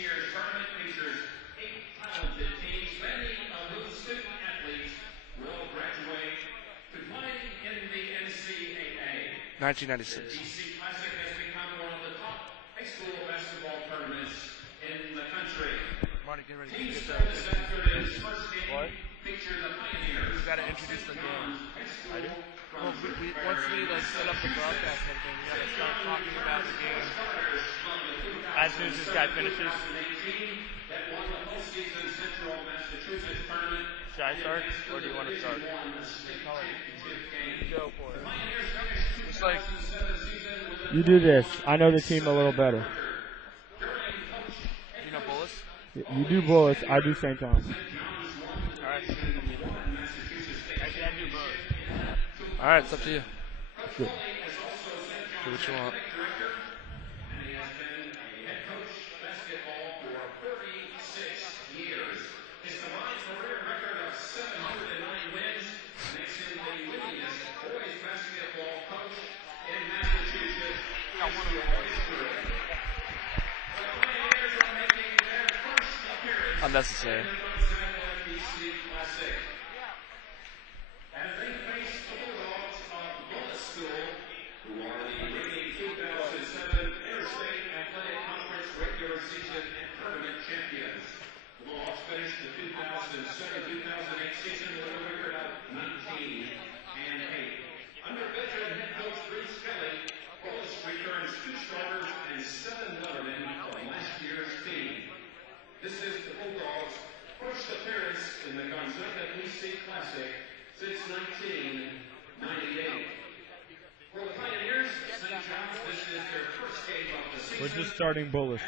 year's tournament features 8 talented teams, many of whose student athletes will graduate to play in the NCAA. 1996. The DC Classic has become one of the top high school basketball tournaments in the country. Marty, get ready. Teams for this afternoon's first game feature the Pioneers. You gotta introduce the game. I do? Well, once we set up the broadcast and everything, we gotta start talking about the game as soon as this guy finishes. Should I start, or do you want to start? Go for it. Just like you do this. I know the team a little better. You know Bullis? You do Bullis. I do St. Thomas. Alright. Actually, I do both. Alright, it's up to you. Sure. Do what you want. Unnecessary. As they face the Bulldogs of Bullis School, who are the reigning 2007 Interstate Athletic Conference regular season and tournament champions. The Bulldogs finished the 2007-2008 season with a record of 19-8. Under veteran head coach Bruce Kelly, Bullis returns 2 starters and 7 lettermen from last year's team. This is the Bulldogs' first appearance in the Gonzaga DC Classic since 1998. For the Pioneers, St. John's, this is their first game of the season. We're just starting Bullis.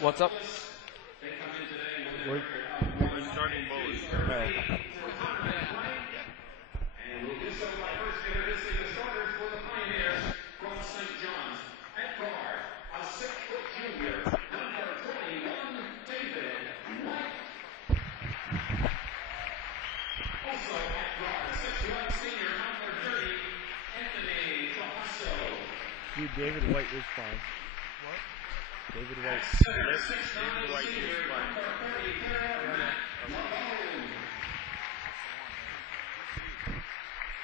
What's up? They come in today with We're starting Bullis. And we'll do so by first introducing the starters for the Pioneers from St. John's. At guard, a 6-foot junior, number 21, David White. Also at guard, 6'1" senior, number 30, Anthony Trapasso. Dude, David White is fine. What? David White. Center, 6'9" senior, number 30, Matt Malone.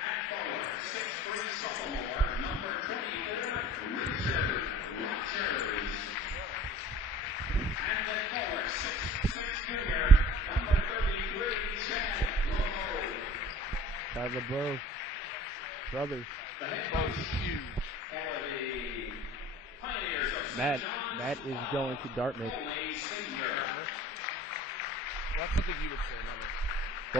At forward, 6'3" sophomore, number 24, Richard Rogers. And at forward, 6'6" junior, number 33, Chad Lowe. Chad LeBeau. Brothers. The head coach for the Pioneers of St. Matt John's, is going to Dartmouth. Foley Senior. That's something you would say, never.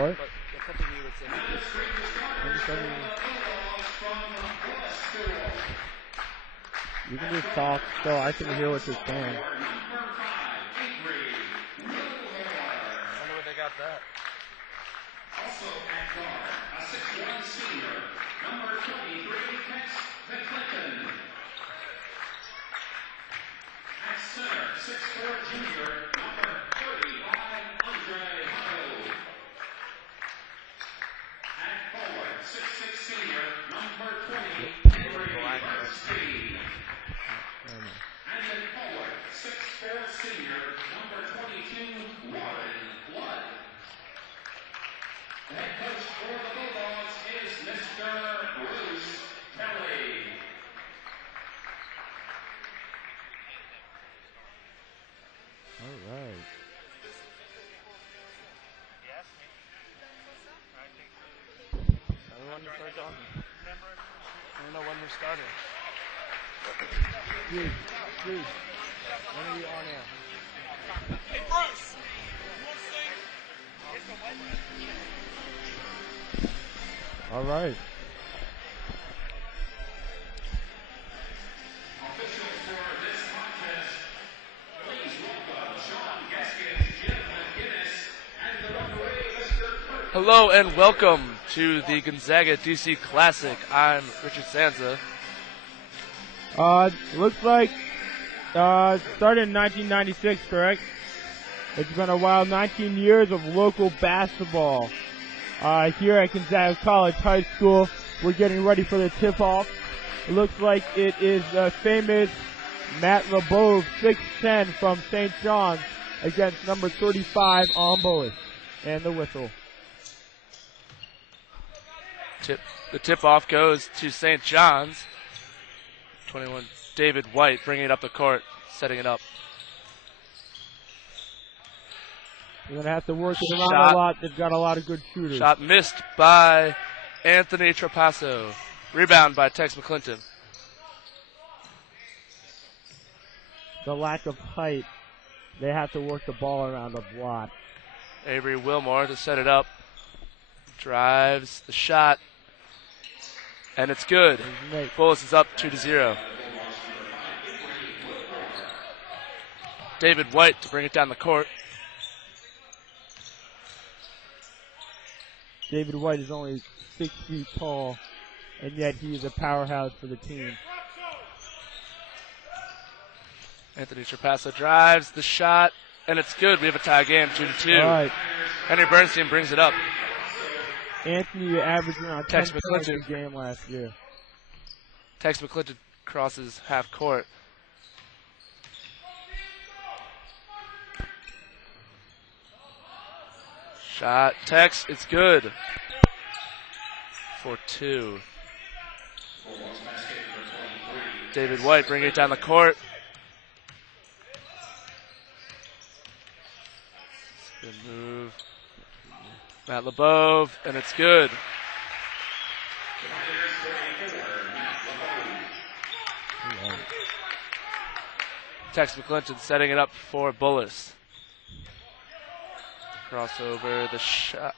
What? But that's something you would say. Now the screen to starters for the Bulldogs from Bullis School. You can just talk so I can hear what you're saying. Number 5, Avery Millmore. I wonder where they got that. Also at guard, a 6'1" senior, number 23, Tex McClinton. At center, 6'4" junior, number 35, Andre Hutto. At forward, 6'6" senior, number 20, Henry Bernstein. And at forward, 6'4" senior, number 22, Warren Blood. The head coach for the Bulldogs is Mr. Bruce Kelly. All right. Everyone just start talking. I don't know when we're starting. Dude, when are you on air? Hey, Bruce! All right. Officials for this contest, please welcome Sean Gaskins, Jim McGinnis, and the referee, Mr. Kurt. Hello and welcome to the Gonzaga DC Classic. I'm Richard Sansa. Looks like started in 1996, correct? It's been a while, 19 years of local basketball. Here at Gonzaga College High School, we're getting ready for the tip-off. It looks like it is the famous Matt LeBeau, 6'10" from St. John's against number 35 on Bullis. And the whistle. The tip-off goes to St. John's. 21, David White bringing it up the court, setting it up. You're going to have to work it around a lot. They've got a lot of good shooters. Shot missed by Anthony Trapasso. Rebound by Tex McClinton. The lack of height, they have to work the ball around a lot. Avery Wilmore to set it up. Drives the shot. And it's good. Bullis is up 2-0. David White to bring it down the court. David White is only 6 feet tall, and yet he is a powerhouse for the team. Anthony Trapasso drives the shot, and it's good. We have a tie game, 2-2. All right. Henry Bernstein brings it up. Anthony averaged around 10 Tex points McClinton. a game last year. Tex McClinton crosses half court. Shot, Tex, it's good. For 2. David White bringing it down the court. Good move. Matt LeBeau, and it's good. Tex McClinton setting it up for Bullis. Crossover, the shot.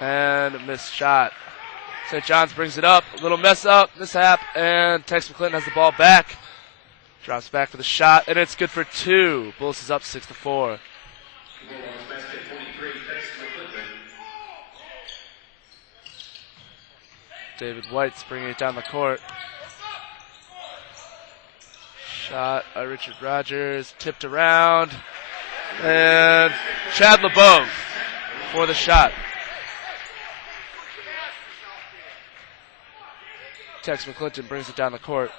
And a missed shot. St. John's brings it up. A little mishap, and Tex McClinton has the ball back. Drops back for the shot, and it's good for 2. Bullis is up 6-4. David White's bringing it down the court. Shot by Richard Rogers, tipped around, and Chad LeBeau for the shot. Tex McClinton brings it down the court.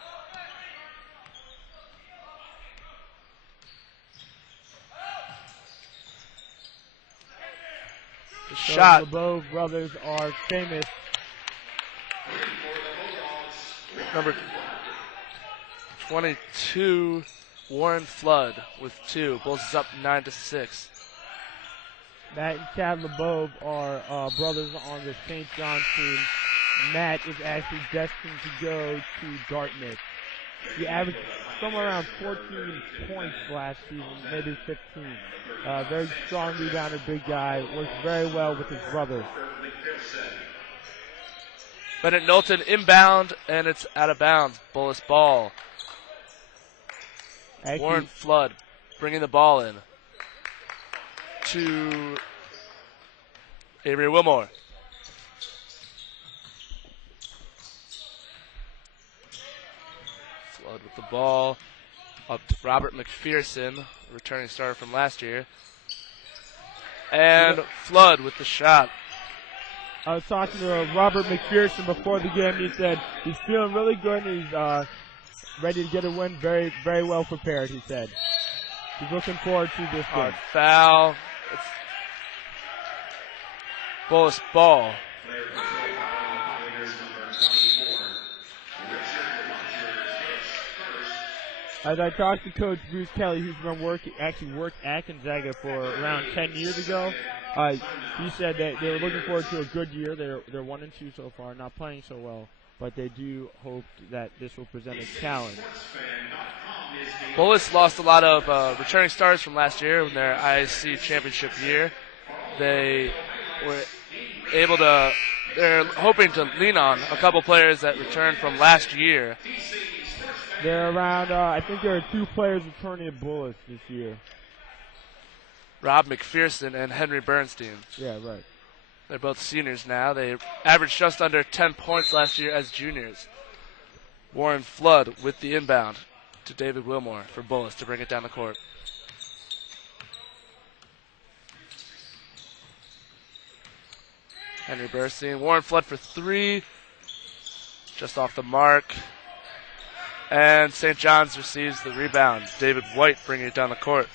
The shot. The LeBeau brothers are famous. Number 22, Warren Flood with 2. Bulls is up 9-6. Matt and Chad LeBeau are brothers on the St. John's team. Matt is actually destined to go to Dartmouth. He averaged somewhere around 14 points last season, maybe 15. Very strong rebounder, big guy. Works very well with his brother. Bennett Knowlton inbound, and it's out of bounds. Bullis ball. Actually, Warren Flood bringing the ball in to Avery Wilmore. Flood with the ball. Up to Robert McPherson, returning starter from last year. And Flood with the shot. I was talking to Robert McPherson before the game. He said he's feeling really good and he's ready to get a win. Very, very well prepared, he said. He's looking forward to this game. Foul. It's Bullis ball. As I talked to Coach Bruce Kelly, who's been worked at Gonzaga for around 10 years ago, he said that they were looking forward to a good year. They're 1-2 so far, not playing so well, but they do hope that this will present a challenge. Bullis lost a lot of returning stars from last year in their ISC championship year. They were able to, they're hoping to lean on a couple players that returned from last year. They're around, I think there are 2 players returning at Bullis this year. Rob McPherson and Henry Bernstein. Yeah, right. They're both seniors now. They averaged just under 10 points last year as juniors. Warren Flood with the inbound to David Wilmore for Bullis to bring it down the court. Henry Bernstein. Warren Flood for 3. Just off the mark. And St. John's receives the rebound. David White bringing it down the court.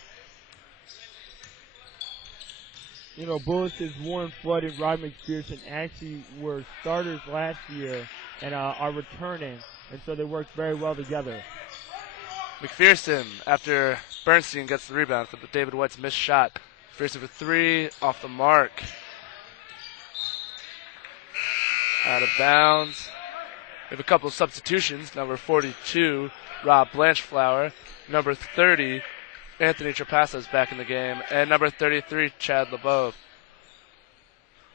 You know, Bullis' Warren Flood and Rod McPherson actually were starters last year and are returning, and so they worked very well together. McPherson, after Bernstein gets the rebound for the David White's missed shot. McPherson for three, off the mark. Out of bounds. We have a couple of substitutions. Number 42, Rob Blanchflower. Number 30, Anthony Trapasso is back in the game. And number 33, Chad LeBeau,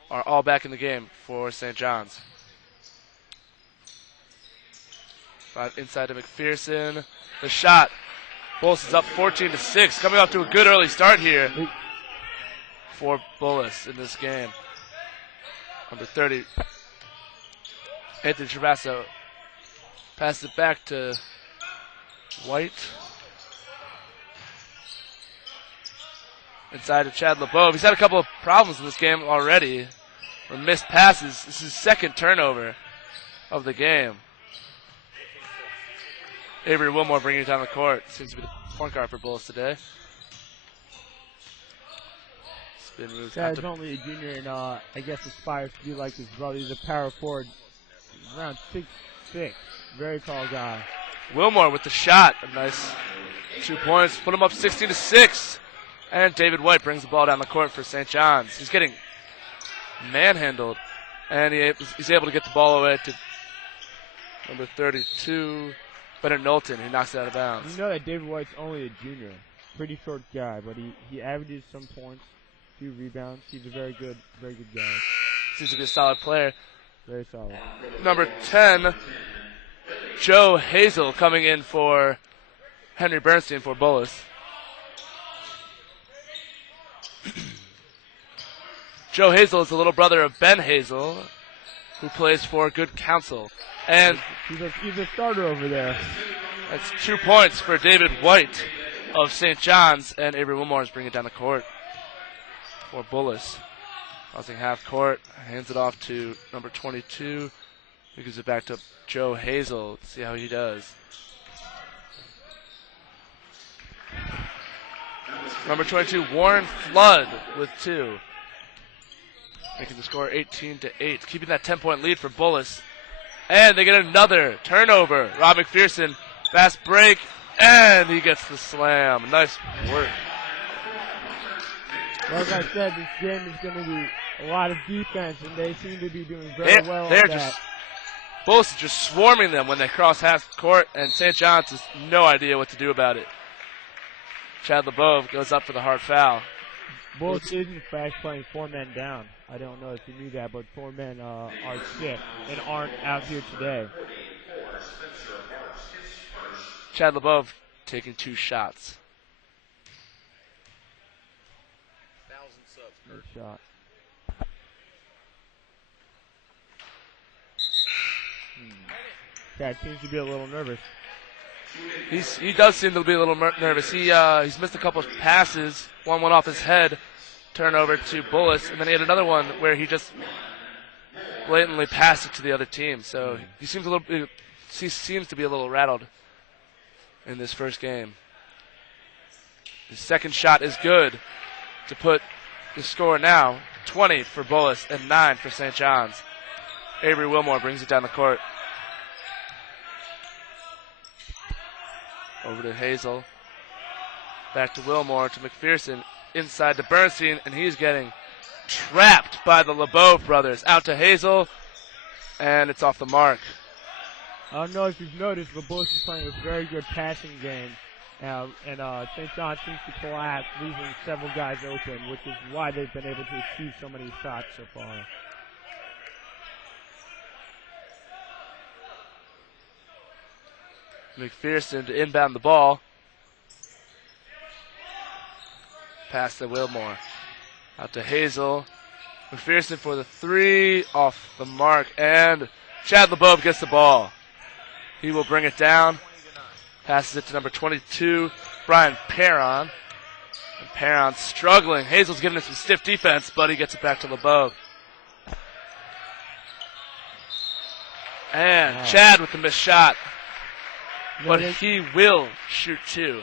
are all back in the game for St. John's. Five inside to McPherson. The shot. Bullis is up 14-6. Coming off to a good early start here for Bullis in this game. Number 30, Anthony Trapasso passes it back to White. Inside to Chad LeBeau. He's had a couple of problems in this game already. With missed passes. This is his second turnover of the game. Avery Wilmore bringing it down the court. Seems to be the point guard for Bullis today. Spin moves. Chad's only a junior and I guess aspires to be like his brother. He's a power forward. Around 6'6", very tall guy. Wilmore with the shot. A nice 2 points. Put him up 16-6. And David White brings the ball down the court for St. John's. He's getting manhandled. And he's able to get the ball away to number 32, Bennett Knowlton, who knocks it out of bounds. You know that David White's only a junior. Pretty short guy, but he averages some points, a few rebounds. He's a very good guy. Seems to be a solid player. Very solid. Number 10, Joe Hazel coming in for Henry Bernstein for Bullis. Joe Hazel is the little brother of Ben Hazel, who plays for Good Counsel. And he's a starter over there. That's 2 points for David White of St. John's, and Avery Wilmore is bringing it down the court for Bullis. Crossing half court, hands it off to number 22. He gives it back to Joe Hazel. Let's see how he does. Number 22, Warren Flood with 2. Making the score 18-8. Keeping that 10-point lead for Bullis. And they get another turnover. Rob McPherson, fast break, and he gets the slam. Nice work. Like I said, this game is going to be a lot of defense, and they seem to be doing very well on that. Bullis is just swarming them when they cross half court, and St. John's has no idea what to do about it. Chad LeBeau goes up for the hard foul. Bullis is in fact playing 4 men down. I don't know if you knew that, but 4 men are sick and aren't out here today. Chad LeBeau taking 2 shots. Good shot. Chad seems to be a little nervous. He does seem to be a little nervous. He's missed a couple of passes. One went off his head, turnover to Bullis, and then he had another one where he just blatantly passed it to the other team. So he seems to be a little rattled in this first game. His second shot is good to put the score now 20 for Bullis and 9 for St. John's. Avery Wilmore brings it down the court. Over to Hazel. Back to Wilmore, to McPherson. Inside to Bernstein, and he's getting trapped by the LeBeau brothers. Out to Hazel, and it's off the mark. I don't know if you've noticed, but Bullis is playing a very good passing game. And St. John seems to collapse, leaving several guys open, which is why they've been able to achieve so many shots so far. McPherson to inbound the ball. Pass to Wilmore. Out to Hazel. McPherson for the 3, off the mark, and Chad LeBeau gets the ball. He will bring it down. Passes it to number 22, Brian Perron. And Perron struggling. Hazel's giving it some stiff defense, but he gets it back to LeBeau. And Chad with the missed shot. but he will shoot 2.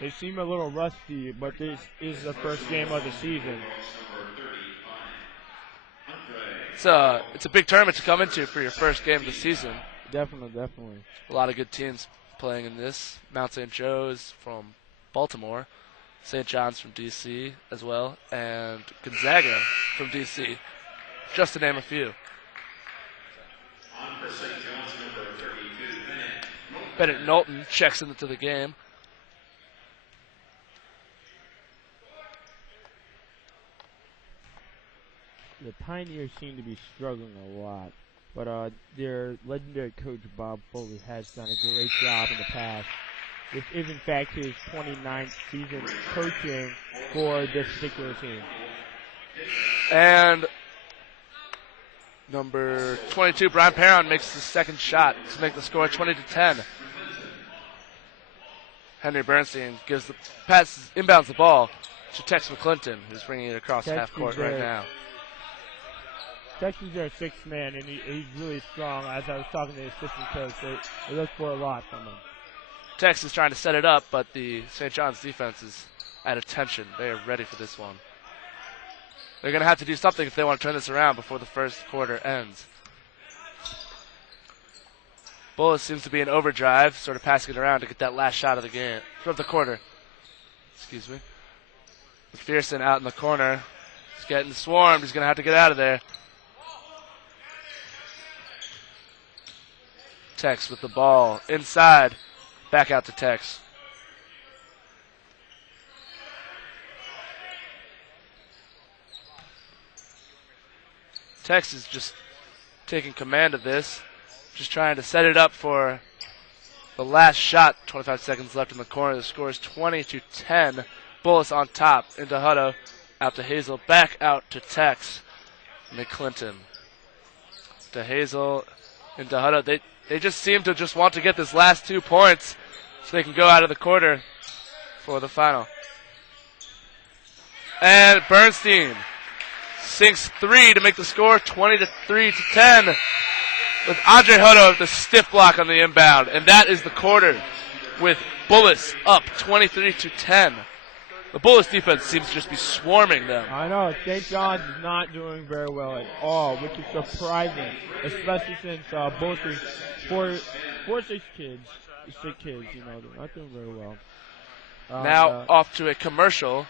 They seem a little rusty, but this is the first game of the season. It's a big tournament to come into for your first game of the season. Definitely. A lot of good teams playing in this. Mount St. Joe's from Baltimore, St. John's from D.C. as well, and Gonzaga from D.C., just to name a few. Bennett Knowlton checks into the game. The Pioneers seem to be struggling a lot, but their legendary coach Bob Bullis has done a great job in the past. This is in fact his 29th season coaching for this particular team. And number 22, Brian Perron, makes the second shot to make the score 20-10. Henry Bernstein gives the pass, inbounds the ball to Tex McClinton, who's bringing it across half court right now. Tex is their sixth man, and he's really strong. As I was talking to the assistant coach, they look for a lot from him. Tex is trying to set it up, but the St. John's defense is at attention. They are ready for this one. They're going to have to do something if they want to turn this around before the first quarter ends. Bullis seems to be in overdrive, sort of passing it around to get that last shot of the game, of the quarter. Excuse me. McPherson out in the corner. He's getting swarmed. He's going to have to get out of there. Tex with the ball inside. Back out to Tex. Tex is just taking command of this. Just trying to set it up for the last shot. 25 seconds left in the corner. The score is 20-10. Bullis on top into Hutto. Out to Hazel. Back out to Tex. McClinton. To Hazel. Into Hutto. They just seem to just want to get this last 2 points so they can go out of the quarter for the final. And Bernstein sinks 3 to make the score 20-10 with Andre Hutto with the stiff block on the inbound. And that is the quarter with Bullis up 23-10. The Bullis defense seems to just be swarming them. I know, St. John's is not doing very well at all, which is surprising, especially since both is sick kids, they're not doing very well. Now off to a commercial.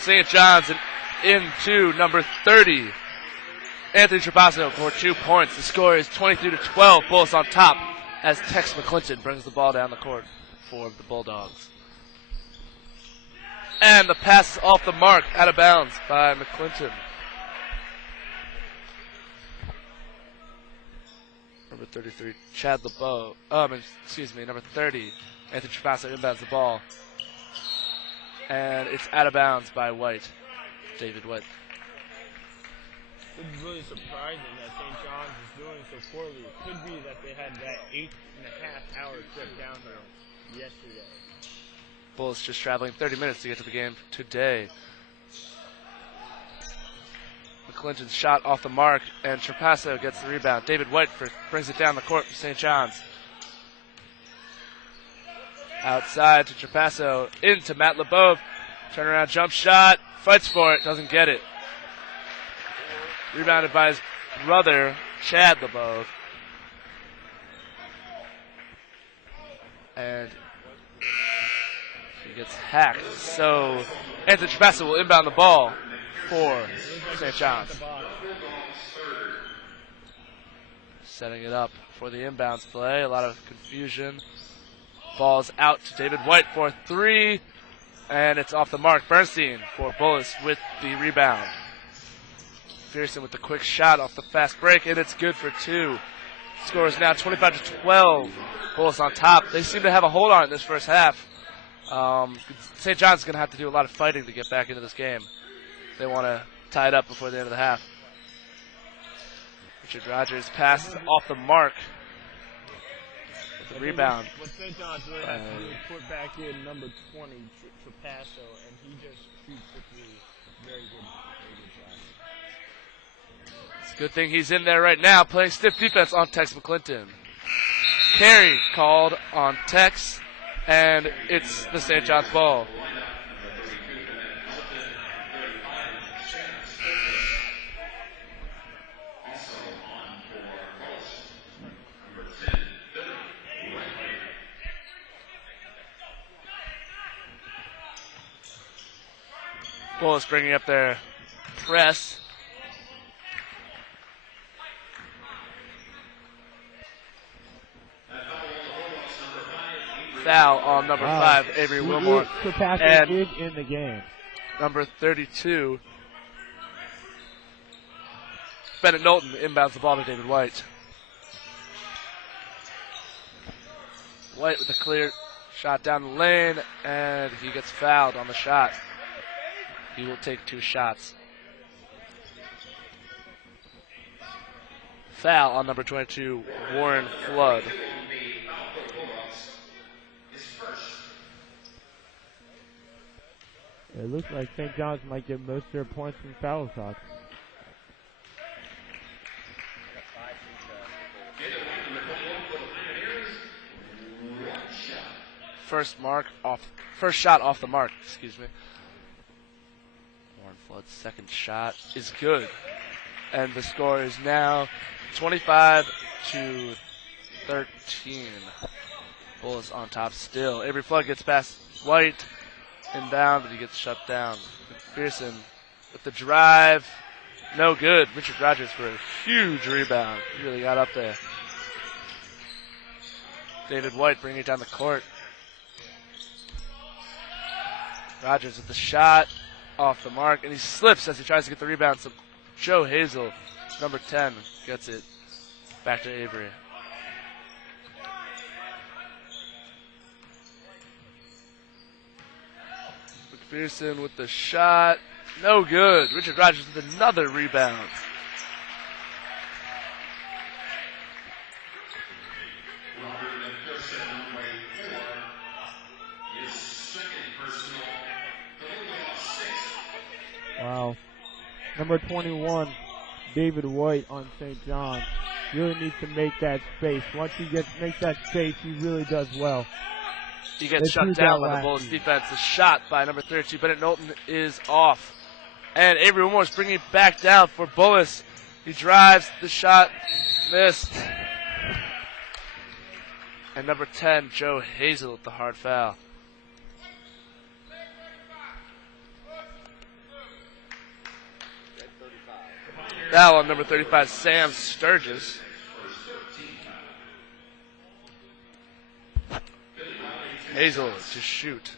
St. John's into number 30, Anthony Trapasso for 2 points. The score is 23-12. Bullis on top as Tex McClinton brings the ball down the court for the Bulldogs. And the pass is off the mark, out of bounds by McClinton. Number 33, Chad LeBeau. Number 30, Anthony Trapasso inbounds the ball. And it's out of bounds by White, David White. It's really surprising that St. John's is doing so poorly. It could be that they had that 8.5-hour trip down there yesterday. Bullis just traveling 30 minutes to get to the game today. McClinton's shot off the mark, and Trapasso gets the rebound. David White brings it down the court for St. John's. Outside to Trapasso, into Matt LeBeau. Turnaround jump shot, fights for it, doesn't get it. Rebounded by his brother, Chad LeBeau. And he gets hacked. So Anthony Trapasso will inbound the ball for St. John's. Setting it up for the inbounds play. A lot of confusion. Ball's out to David White for 3. And it's off the mark. Bernstein for Bullis with the rebound. Pearson with the quick shot off the fast break, and it's good for 2. Score is now 25-12. Bullis on top. They seem to have a hold on it this first half. St. John's is going to have to do a lot of fighting to get back into this game. They want to tie it up before the end of the half. Richard Rogers passes off the mark with the rebound. What St. John's really has to do is put back in number 20, Trapasso, and he just shoots the 3. Very good shot. It's a good thing he's in there right now, playing stiff defense on Tex McClinton. Carry called on Tex, and it's the St. John's ball. Bullis bringing up their press. Foul on number 5, Avery Wilmore. And is in the game. Number 32, Bennett Knowlton inbounds the ball to David White. White with a clear shot down the lane, and he gets fouled on the shot. He will take 2 shots. Foul on number 22, Warren Flood. It looks like St. John's might get most of their points from foul shots. First shot off the mark, excuse me. Warren Flood's second shot is good. And the score is now 25-13. Bullis on top still. Avery Flood gets past White. Inbound, but he gets shut down. Pearson with the drive. No good. Richard Rogers for a huge rebound. He really got up there. David White bringing it down the court. Rogers with the shot off the mark, and he slips as he tries to get the rebound. So Joe Hazel, number 10, gets it back to Avery. McPherson with the shot. No good. Richard Rogers with another rebound. Wow. Number 21, David White on St. John. Really needs to make that space. Once he makes that space, he really does well. He gets shut down by the Bullis defense. The shot by number 32, Bennett Knowlton, is off. And Avery Wilmore is bringing it back down for Bullis. He drives, the shot missed. And number 10, Joe Hazel with the hard foul. Now on number 35, Sam Sturgis. Hazel to shoot.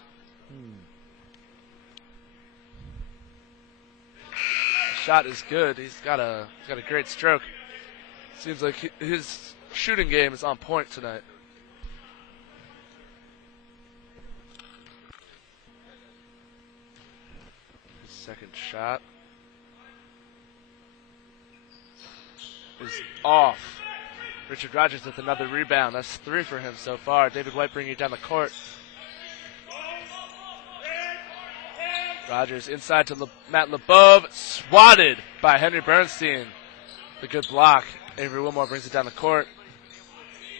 shot is good. He's got a great stroke. Seems like his shooting game is on point tonight. His second shot is off. Richard Rogers with another rebound. That's 3 for him so far. David White bringing it down the court. Rogers inside to Matt LeBeau, swatted by Henry Bernstein. The good block. Avery Wilmore brings it down the court.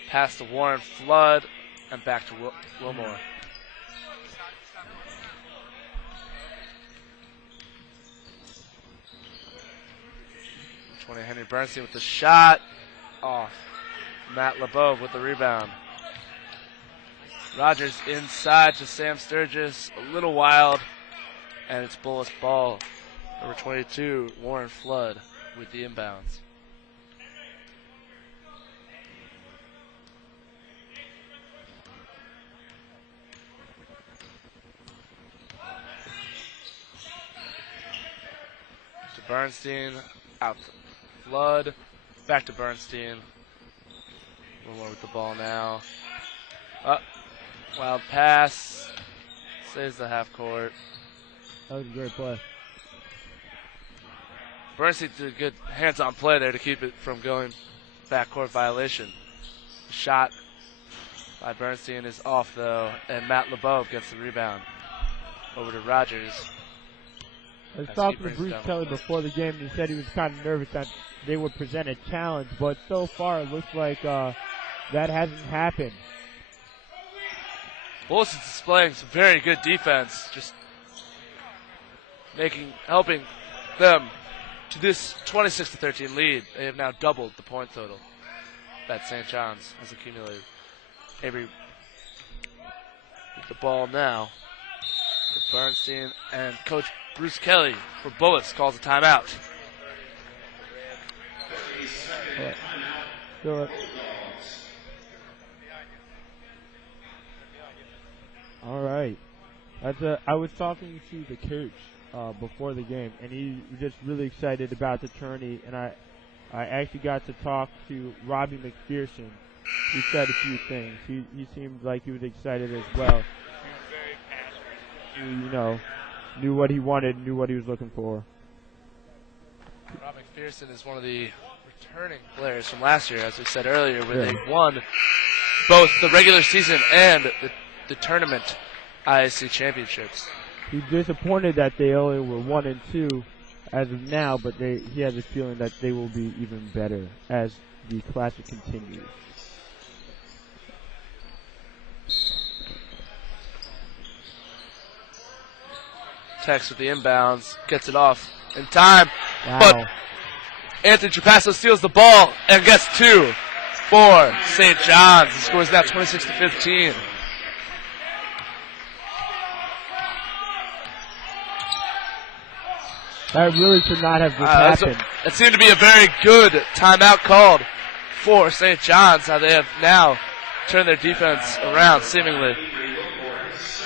Pass to Warren Flood, and back to Wilmore. Henry Bernstein with the shot. Off. Matt LeBeau with the rebound. Rogers inside to Sam Sturgis. A little wild. And it's Bullis ball. Number 22, Warren Flood with the inbounds. To Bernstein. Out to Flood. Back to Bernstein. Wilmore with the ball now. Wild pass. Saves the half court. That was a great play. Bernstein did a good hands-on play there to keep it from going backcourt violation. The shot by Bernstein is off though, and Matt LeBeau gets the rebound. Over to Rogers. I was talking to Bruce Kelly before the game, and he said he was kind of nervous that they would present a challenge, but so far it looks like that hasn't happened. Bullis is displaying some very good defense, just helping them to this 26-13 lead. They have now doubled the point total that St. John's has accumulated. Avery with the ball now for Bernstein, and Coach Bruce Kelly for Bullis calls a timeout. Do it. All right. I was talking to the coach before the game, and he was just really excited about the tourney, and I actually got to talk to Robbie McPherson. He said a few things. He seemed like he was excited as well. He was very passionate. Knew what he wanted, knew what he was looking for. Rob McPherson is one of the returning players from last year, as we said earlier, where they won both the regular season and the tournament ISC championships. He's disappointed that they only were 1 and 2 as of now, but he has a feeling that they will be even better as the classic continues. Tex with the inbounds, gets it off in time, but Anthony Trapasso steals the ball and gets 2 for St. John's. The score is now 26-15. That really should not have just happened. It seemed to be a very good timeout called for St. John's. How they have now turned their defense around, seemingly.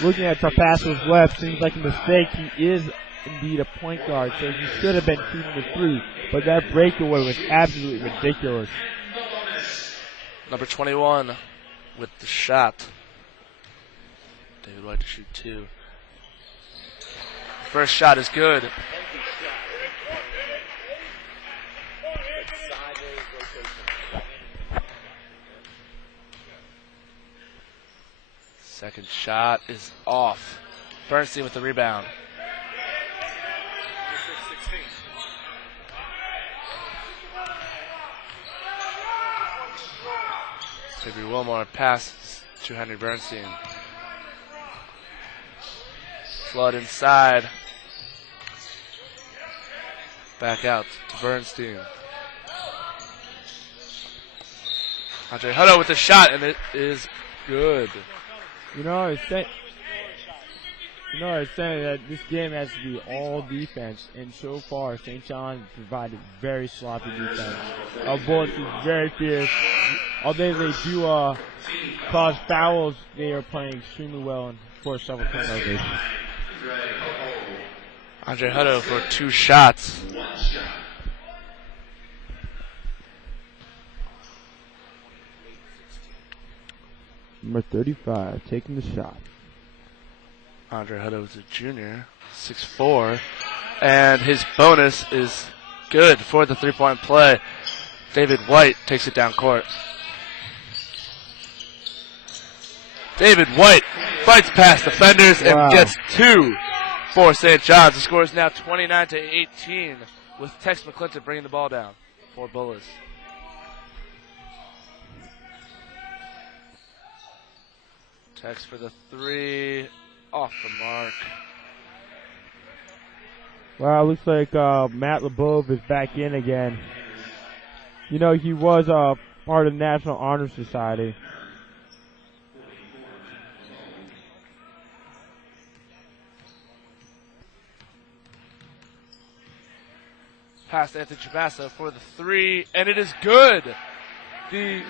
Looking at Trapasso's left, seems like a mistake. He is indeed a point guard, so he should have been shooting the 3. But that breakaway was absolutely ridiculous. Number 21 with the shot. David White to shoot 2. First shot is good. Second shot is off. Bernstein with the rebound. Avery Wilmore passes to Henry Bernstein. Flood inside. Back out to Bernstein. Andre Hutto with the shot, and it is good. I was saying that this game has to be all defense, and so far St. John provided very sloppy defense. Bullis is very fierce. Although they do cause fouls, they are playing extremely well and force several turnovers. Andre Hutto for 2 shots. Number 35, taking the shot. Andre Hutto is a junior, 6'4", and his bonus is good for the three-point play. David White takes it down court. David White fights past defenders and gets 2 for St. John's. The score is now 29-18 with Tex McClinton bringing the ball down for Bullis. Tex for the 3, off the mark. Well, it looks like Matt LeBeau is back in again. You know, he was part of the National Honor Society. Past Anthony Chabassa for the 3, and it is good. The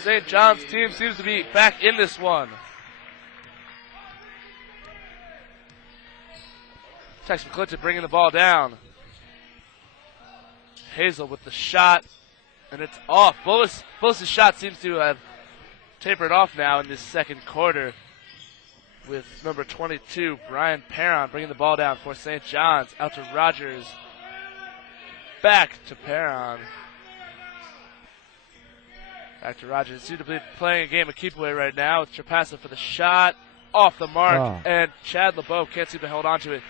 St. John's team seems to be back in this one. Tex McClinton bringing the ball down. Hazel with the shot, and it's off. Bullis' shot seems to have tapered off now in this second quarter with number 22, Brian Perron, bringing the ball down for St. John's. Out to Rogers. Back to Perron. Back to Rogers. Seems to be playing a game of keep away right now with Trapassa for the shot. Off the mark, and Chad LeBeau can't seem to hold on to it.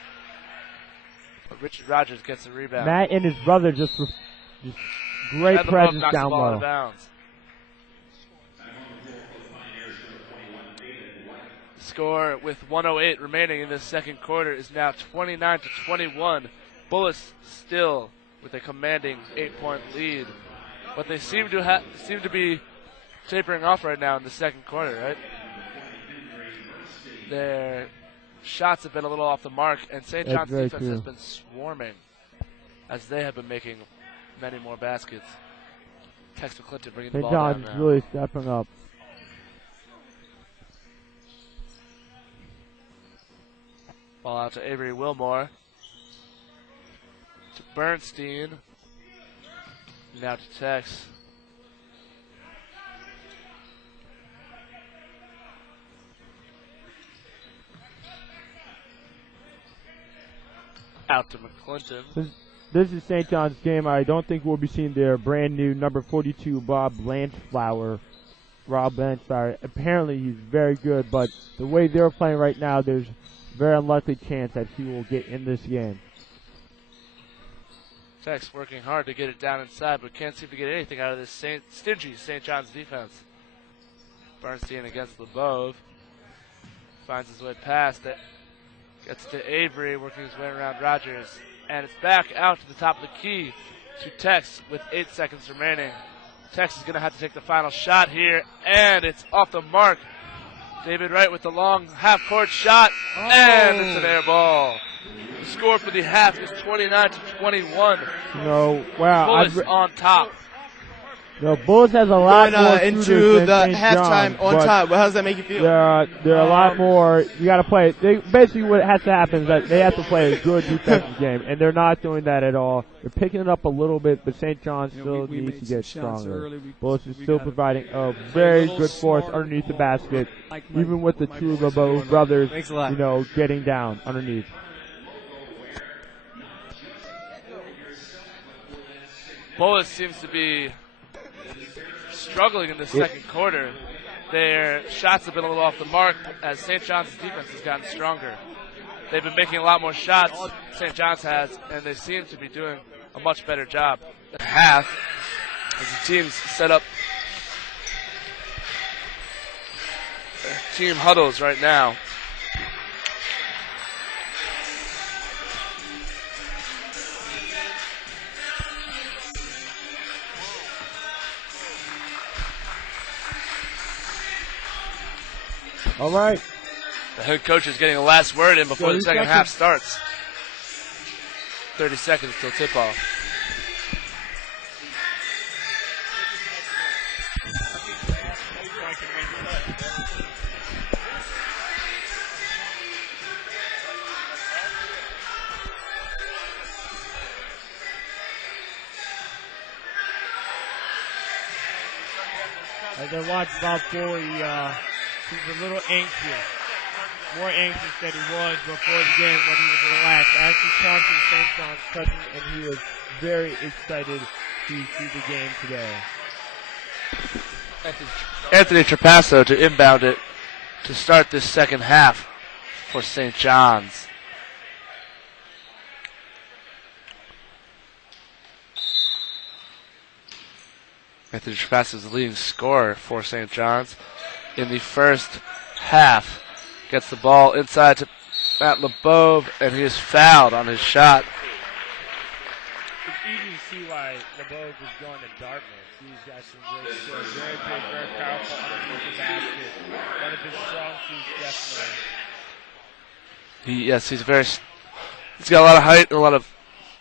But Richard Rogers gets the rebound. Matt and his brother just great Chad presence LeBeau knocks down the ball out low. of bounds. Score with 1:08 remaining in the second quarter is now 29-21. Bullis still with a commanding 8-point lead, but they seem to be tapering off right now in the second quarter, right? Their shots have been a little off the mark, and St. John's defense has been swarming as they have been making many more baskets. Tex McClinton bringing the ball down now. St. John's really stepping up. Ball out to Avery Wilmore. To Bernstein. Now to Tex. Out to McClinton. This is St. John's game. I don't think we'll be seeing their brand new number 42, Rob Blanchflower. Apparently he's very good, but the way they're playing right now, there's a very unlikely chance that he will get in this game. Tex working hard to get it down inside, but can't seem to get anything out of this stingy St. John's defense. Bernstein against LeBeau. Finds his way past it. Gets to Avery, working his way around Rogers. And it's back out to the top of the key to Tex with 8 seconds remaining. Tex is going to have to take the final shot here, and it's off the mark. David Wright with the long half-court shot, and it's an air ball. The score for the half is 29-21. No, wow. Bullis on top. No, Bullis has a lot more into the than halftime John's, on top. Well, how does that make you feel? There are a lot more. You got to play. Basically, what has to happen is that they have to play a good defensive game, and they're not doing that at all. They're picking it up a little bit, but St. John's still needs to get stronger. Bullis is still providing a very good force underneath the basket, even with the two LeBeau brothers, getting down underneath. Bullis seems to be struggling in the second quarter. Their shots have been a little off the mark as St. John's defense has gotten stronger. They've been making a lot more shots, St. John's has, and they seem to be doing a much better job at half as the teams set up team huddles right now. All right. The head coach is getting a last word in before the second half starts. 30 seconds till tip-off. As I watch Bob Foley He's a little anxious. More anxious than he was before the game when he was relaxed. Ashley Thompson, St. John's cousin, and he was very excited to see the game today. Anthony Trapasso to inbound it to start this second half for St. John's. Anthony Trapasso is the leading scorer for St. John's in the first half. Gets the ball inside to Matt LeBeau, and he is fouled on his shot. It's easy to see why LeBeau is going to Dartmouth. He's got some great skills. Very big, very powerful underneath the basket. One of his strong suits, definitely. He's got a lot of height and a lot of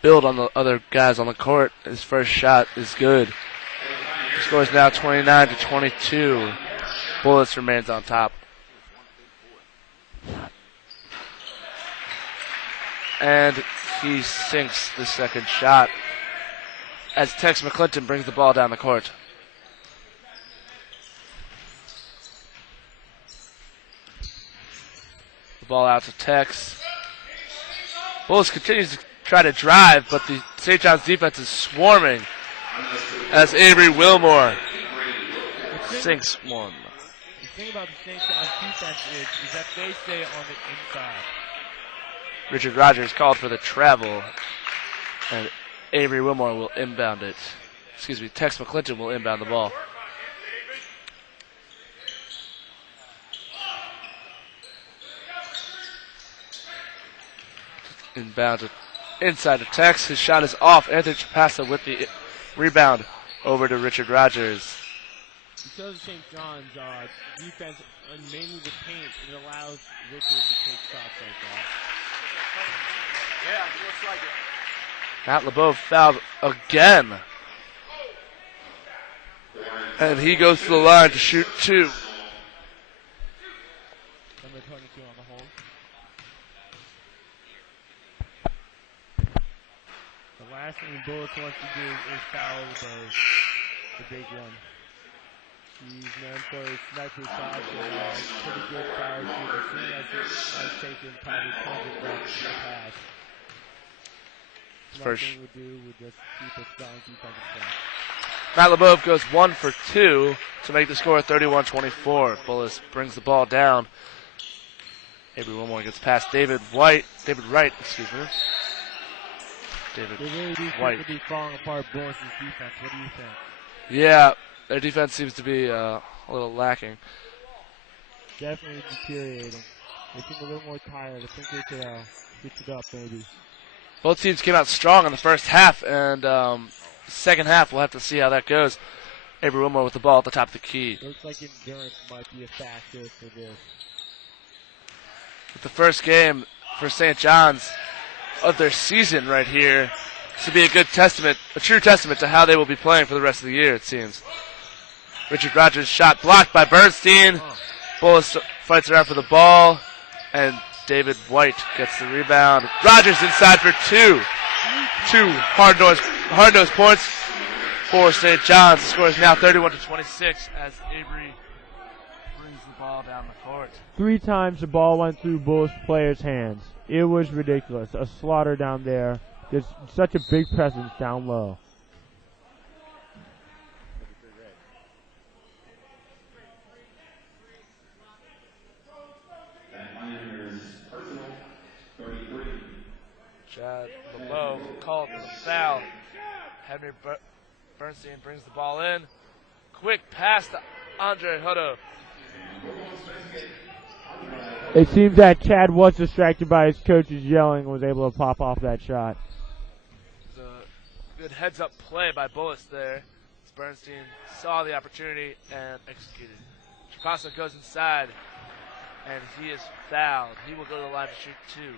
build on the other guys on the court. His first shot is good. The score is now 29-22. Bullis remains on top. And he sinks the second shot as Tex McClinton brings the ball down the court. The ball out to Tex. Bullis continues to try to drive, but the St. John's defense is swarming as Avery Wilmore sinks one. The thing about the St. John's defense is that they stay on the inside. Richard Rogers called for the travel, and Avery Wilmore will inbound it. Tex McClinton will inbound the ball. Inbound inside to Tex. His shot is off. Anthony Trapasso with the rebound over to Richard Rogers. Because of St. John's defense, and mainly the paint, it allows Richard to take shots like that. Yeah, it looks like it. Matt LeBeau fouled again. And he goes to the line to shoot two. Number 22 on the hold. The last thing Bullis wants to do is foul the big one. He's known for his sniper shots and pretty good power shooter. Seeing as it has taken probably 200 reps in the past. Nothing would do would just keep a strong defensive front. Matt LeBeau goes 1 for 2 to make the score 31-24. Bullis brings the ball down. Avery Wilmore gets past David Wright. They really do White. seem to be falling apart Bullis' defense. What do you think? Yeah, their defense seems to be a little lacking. Definitely deteriorating. They seem a little more tired. I think they could switch it up maybe. Both teams came out strong in the first half, and second half we'll have to see how that goes. Avery Wilmore with the ball at the top of the key. Looks like endurance might be a factor for this. With the first game for St. John's of their season right here, this will be a good testament, a true testament to how they will be playing for the rest of the year, it seems. Richard Rogers' shot blocked by Bernstein. Bullis fights around for the ball, and David White gets the rebound. Rogers inside for two. Two hard-nosed points for St. John's. The score is now 31-26 as Avery brings the ball down the court. 3 times the ball went through Bullis players' hands. It was ridiculous. A slaughter down there. There's such a big presence down low. Chad LeBeau called for the foul. Henry Bernstein brings the ball in. Quick pass to Andre Hutto. It seems that Chad was distracted by his coaches yelling and was able to pop off that shot. It was a good heads-up play by Bullis there. Bernstein saw the opportunity and executed. Trapasso goes inside, and he is fouled. He will go to the line to shoot two.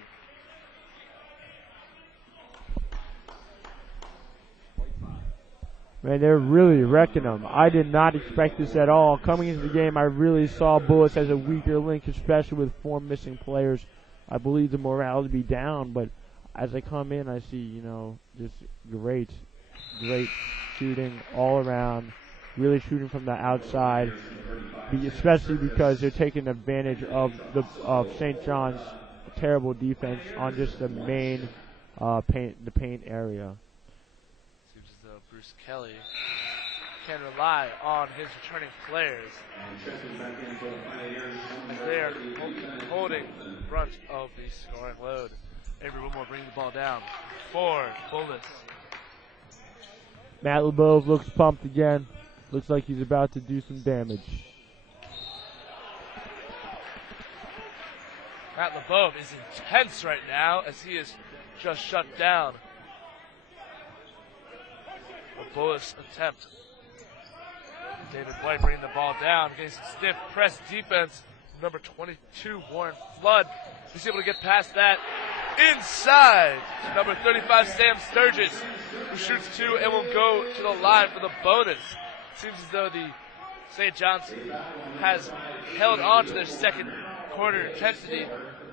Man, they're really wrecking them. I did not expect this at all. Coming into the game, I really saw Bullis as a weaker link, especially with 4 missing players. I believe the morale to be down, but as I come in, I see, just great shooting all around, really shooting from the outside. especially because they're taking advantage of St. John's terrible defense on just the main paint area. Seems as though Bruce Kelly can rely on his returning players. As they are holding the brunt of the scoring load. Avery Wilmore bringing the ball down for Bullis. Matt LeBeau looks pumped again. Looks like he's about to do some damage. Matt LeBeau is intense right now as he is just shut down. A Bullis attempt. David White bringing the ball down, getting some stiff press defense. Number 22, Warren Flood, he's able to get past that. Inside to number 35, Sam Sturgis, who shoots two and will go to the line for the bonus. Seems as though the St. John's has held on to their second quarter intensity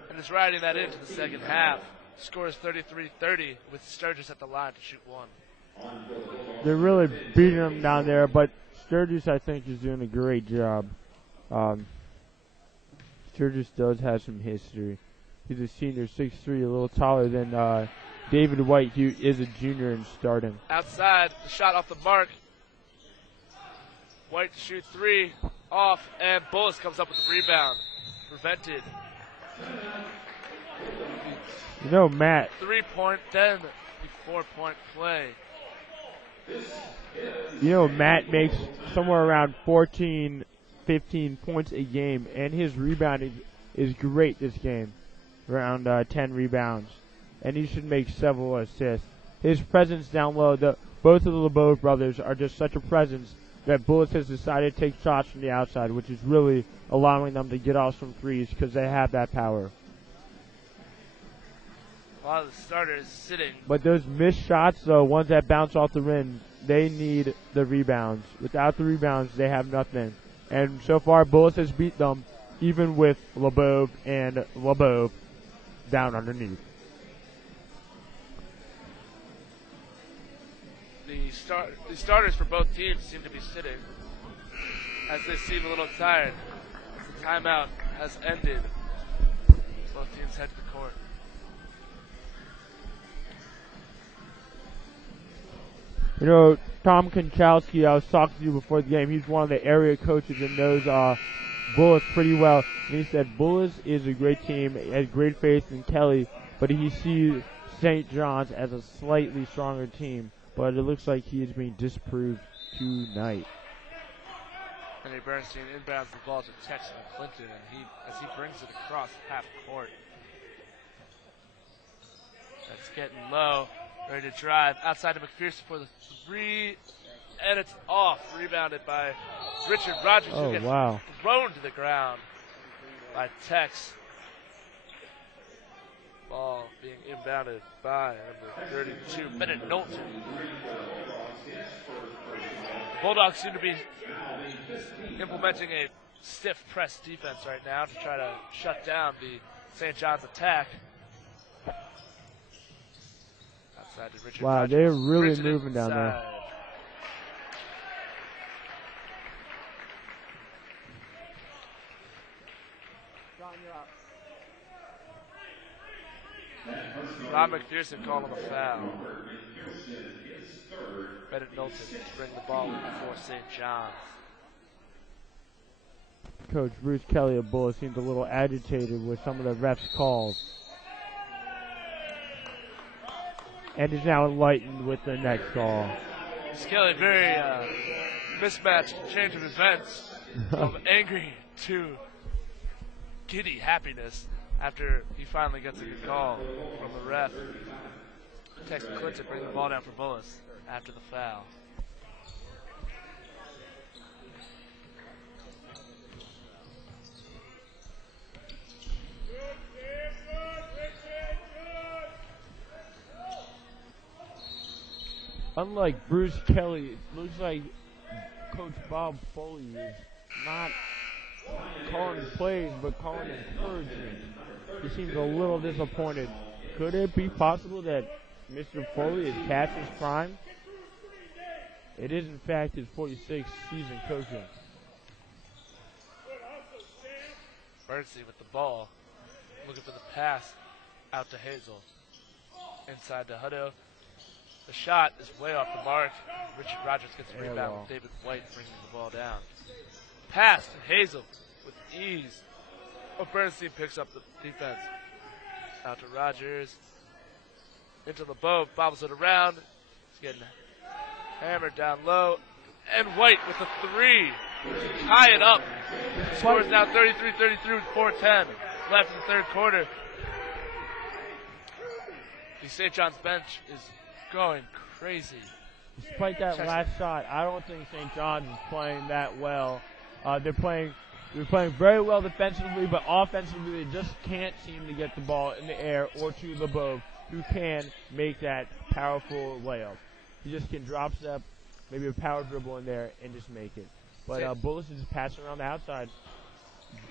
and is riding that into the second half. Score is 33-30 with Sturgis at the line to shoot one. They're really beating them down there, but Sturgis, I think, is doing a great job. Sturgis does have some history. He's a senior, 6'3", a little taller than David White, who is a junior and starting. Outside, the shot off the mark. White to shoot three, off, and Bullis comes up with the rebound. Prevented. You know, Matt. 3-point, then the 4-point play. You know, Matt makes somewhere around 14, 15 points a game, and his rebounding is great this game. Around 10 rebounds. And he should make several assists. His presence down low, both of the LeBeau brothers are just such a presence that Bullis has decided to take shots from the outside, which is really allowing them to get off some threes because they have that power. A lot of the starters sitting. But those missed shots, though, ones that bounce off the rim, they need the rebounds. Without the rebounds, they have nothing. And so far, Bullis has beat them, even with LeBeau and LeBeau down underneath. The starters for both teams seem to be sitting as they seem a little tired. The timeout has ended. Both teams head to the court. You know, Tom Konchowski, I was talking to you before the game. He's one of the area coaches and knows Bullis pretty well. And he said Bullis is a great team, has great faith in Kelly, but he sees St. John's as a slightly stronger team. But it looks like he is being disproved tonight. Henry Bernstein inbounds the ball to Texan Clinton, and as he brings it across half court. That's getting low, ready to drive outside to McPherson for the three, and it's off. Rebounded by Richard Rogers, who gets thrown to the ground by Tex. Ball being inbounded by number 32, Bennett Knowlton. Bulldogs seem to be implementing a stiff press defense right now to try to shut down the St. John's attack. Outside to Richard Rogers. They're really moving down there. Rob McPherson calling a foul. Bennett Knowlton to bring the ball in for St. John's. Coach Bruce Kelly of Bullis seems a little agitated with some of the refs' calls. And is now enlightened with the next call. Bruce Kelly, very mismatched change of events from angry to giddy happiness after he finally gets a good call from the ref. Texan Clinton bring the ball down for Bullis after the foul. Unlike Bruce Kelly, it looks like Coach Bob Foley is not calling plays, but calling encouragement. He seems a little disappointed. Could it be possible that Mr. Foley is past his prime? It is, in fact, his 46th season coaching. Bernstein with the ball, looking for the pass out to Hazel. Inside to Hutto. The shot is way off the mark. Richard Rogers gets the rebound with David White bringing the ball down. Pass to Hazel with ease. But Bernstein picks up the defense. Out to Rogers. Into LeBeau, bobbles it around. He's getting hammered down low. And White with a three to tie it up. The score is now 33-33 with 4:10 left in the third quarter. The St. John's bench is going crazy. Despite that last shot, I don't think St. John's is playing that well. They're playing very well defensively, but offensively they just can't seem to get the ball in the air or to LeBeau, who can make that powerful layup. He just can drop step, maybe a power dribble in there, and just make it. But Bullis is just passing around the outside.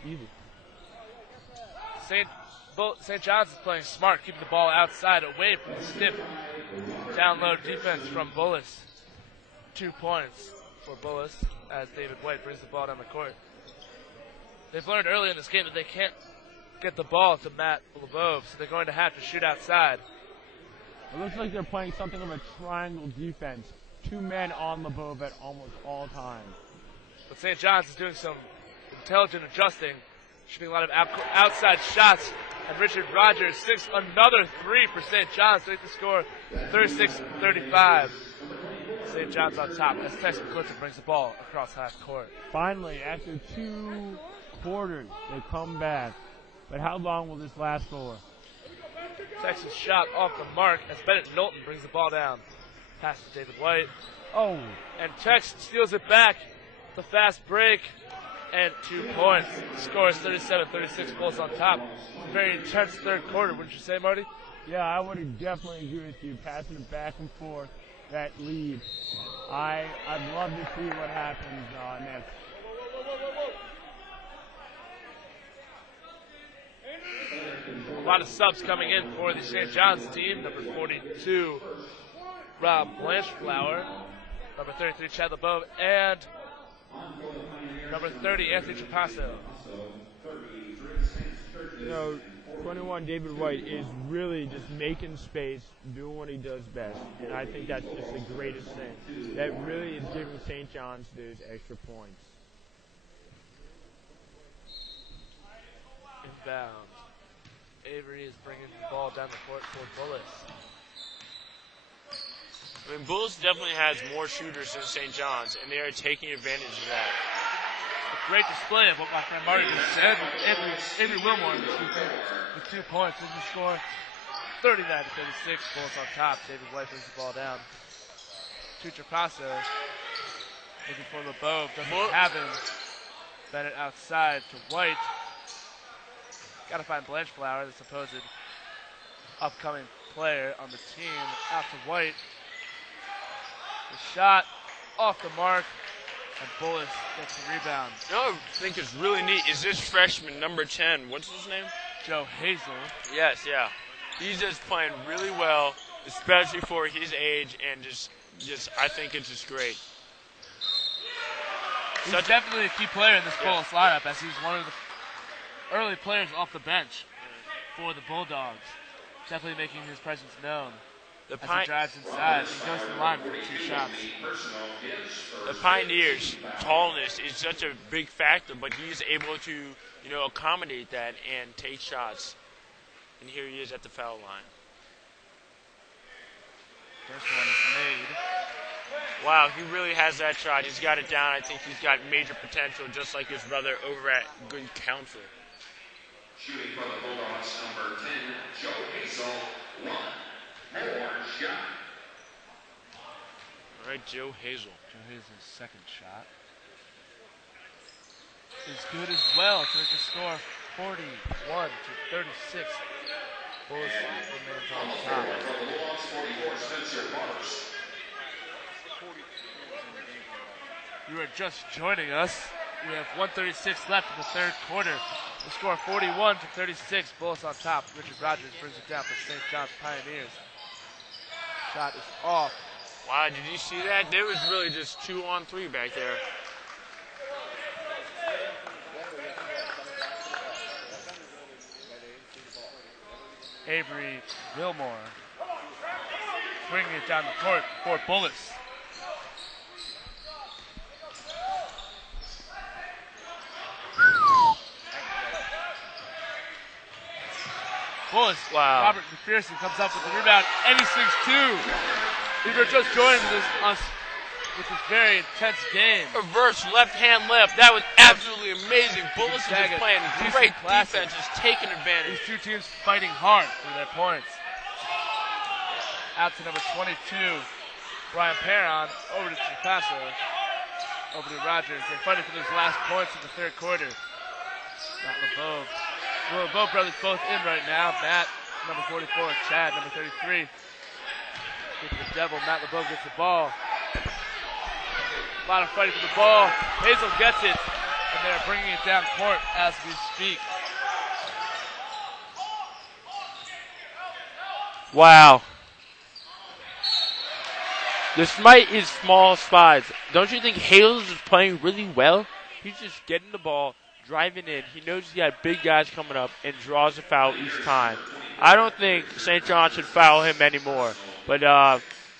Easy. St. John's is playing smart, keeping the ball outside, away from the stiff down low defense from Bullis. 2 points for Bullis as David White brings the ball down the court. They've learned early in this game that they can't get the ball to Matt LeBeau, so they're going to have to shoot outside. It looks like they're playing something of a triangle defense. 2 men on LeBeau at almost all times. But St. John's is doing some intelligent adjusting, shooting a lot of outside shots. And Richard Rogers sinks another three for St. John's to make the score 36-35. St. John's on top as Texas McClinton brings the ball across half court. Finally, after 2 quarters, they come back. But how long will this last for? Texas shot off the mark as Bennett Knowlton brings the ball down. Pass to David White. Oh. And Tex steals it back. The fast break. And 2 points. The score is 37-36, Bulls on top. Very intense third quarter, wouldn't you say, Marty? Yeah, I would definitely agree with you. Passing it back and forth, that lead. I'd love to see what happens next. A lot of subs coming in for the St. John's team. Number 42, Rob Blanchflower. Number 33, Chad LeBeau. And number 30, Anthony Trapasso. 21, David White is really just making space, doing what he does best. And I think that's just the greatest thing. That really is giving St. John's those extra points. Inbound. Avery is bringing the ball down the court for Bullis. I mean, Bullis definitely has more shooters than St. John's, and they are taking advantage of that. A great display of what my friend Marty just said. Avery Wilmore with 2 points. This is the score 39-36. Bullis on top. David White brings the ball down. To Trapasso. Looking for LeBeau. Doesn't have him. Bennett outside to White. Got to find Blanchflower, the supposed upcoming player on the team. Out to White. The shot off the mark, and Bullis gets the rebound. You know what I think is really neat is this freshman, number 10. What's his name? Joe Hazel. Yes, yeah. He's just playing really well, especially for his age, and just I think it's just great. He's definitely a key player in this Bullis lineup, as he's one of the early players off the bench for the Bulldogs. Definitely making his presence known as he drives inside. He goes to the line for 2 shots. The Pioneers' tallness is such a big factor, but he's able to, accommodate that and take shots. And here he is at the foul line. First one is made. Wow, he really has that shot. He's got it down. I think he's got major potential, just like his brother over at Good Counsel. Shooting for the Bulldogs, number 10, Joe Hazel, 1 more shot. All right, Joe Hazel. Joe Hazel's second shot is good as well to make the score 41-36. Bullis remains on top. For the Bulldogs, 44, Spencer Marks. You are just joining us. We have 1:36 left in the third quarter. The score 41-36. Bullis on top. Richard Rogers brings it down for St. John's Pioneers. Shot is off. Wow, did you see that? There was really just 2-on-3 back there. Avery Wilmore bringing it down the court for Bullis. Bullis, Wow. Robert McPherson comes up with the rebound, and he sinks two. We were just joining us with this very intense game. Reverse left-hand left. That was absolutely amazing. Bullis is Gonzaga, just playing decent great classic. defense, just taking advantage. These two teams fighting hard for their points. Out to number 22, Brian Perron, over to Trapasso, over to Rogers. They're fighting for those last points in the third quarter. Matt LeBeau. The LeBeau brothers both in right now. Matt, number 44, Chad, number 33. Get to the Devil. Matt LeBeau gets the ball. A lot of fighting for the ball. Hazel gets it, and they're bringing it down court as we speak. Wow. Despite his small size, don't you think Hales is playing really well? He's just getting the ball, driving in. He knows he had big guys coming up and draws a foul each time. I don't think St. John should foul him anymore, but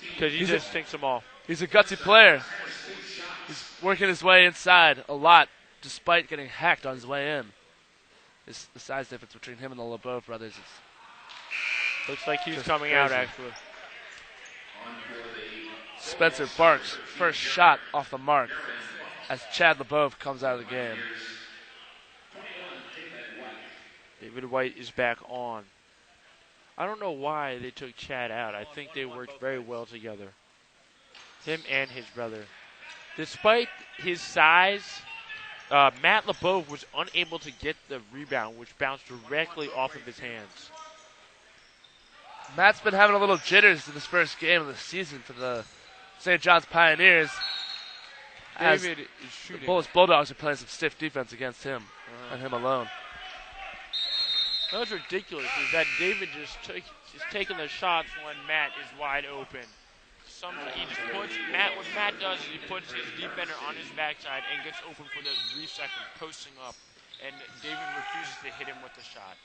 because he just sinks them all. He's a gutsy player. He's working his way inside a lot, despite getting hacked on his way in. It's the size difference between him and the LeBeau brothers is Looks like he's just coming crazy. out, actually. Spencer Barks, first shot off the mark as Chad LeBeau comes out of the game. David White is back on. I don't know why they took Chad out. I think they worked very well together. Him and his brother. Despite his size, Matt LeBeau was unable to get the rebound, which bounced directly off of his hands. Matt's been having a little jitters in this first game of the season for the St. John's Pioneers. As David is the shooting. Bullis Bulldogs are playing some stiff defense against him and him alone. That was ridiculous. Is that David just taking the shots when Matt is wide open. He just puts what Matt does is he puts his defender on his backside and gets open for those 3 seconds, posting up, and David refuses to hit him with the shot.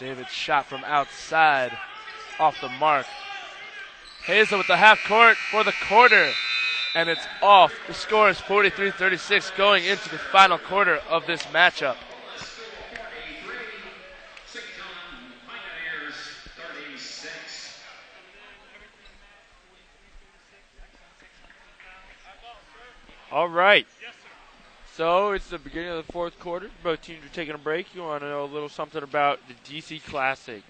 David's shot from outside, off the mark. Hazel with the half court for the quarter, and it's off. The score is 43-36 going into the final quarter of this matchup. All right. So it's the beginning of the fourth quarter. Both teams are taking a break. You want to know a little something about the DC Classic.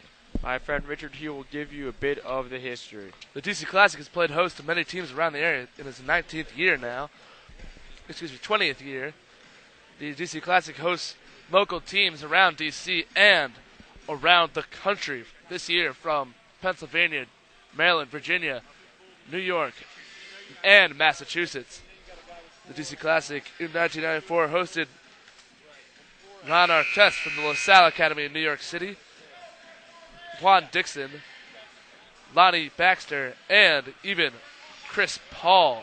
My friend Richard here will give you a bit of the history. The DC Classic has played host to many teams around the area in its 19th year now. 20th year. The DC Classic hosts local teams around DC and around the country this year from Pennsylvania, Maryland, Virginia, New York, and Massachusetts. The DC Classic in 1994 hosted Ron Artest from the LaSalle Academy in New York City, Juan Dixon, Lonnie Baxter, and even Chris Paul.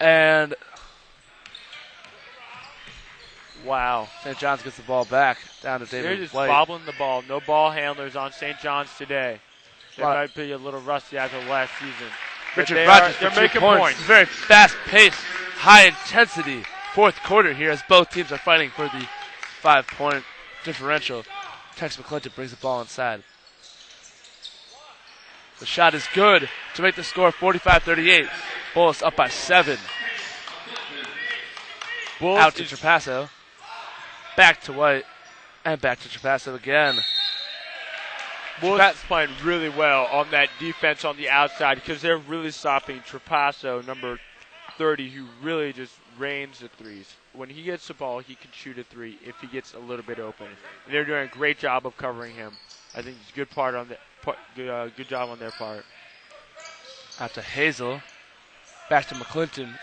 And Wow. St. John's gets the ball back down to They're David just White. bobbling the ball. No ball handlers on St. John's today. They Wow. might be a little rusty after last season. But Richard Rogers they're for 2 making points. points. It's a very fast-paced, high-intensity fourth quarter here as both teams are fighting for the 5-point differential. Tex McClinton brings the ball inside. The shot is good to make the score 45-38. Bullis up by 7. Bullis Out to is- Trapasso. Back to White. And back to Trapasso again. Bullis is playing really well on that defense on the outside because they're really stopping Trapasso, number 30 who really just rains the threes. When he gets the ball, he can shoot a three if he gets a little bit open. And they're doing a great job of covering him. I think it's a good part on good job on their part. Out to Hazel. Back to McClinton.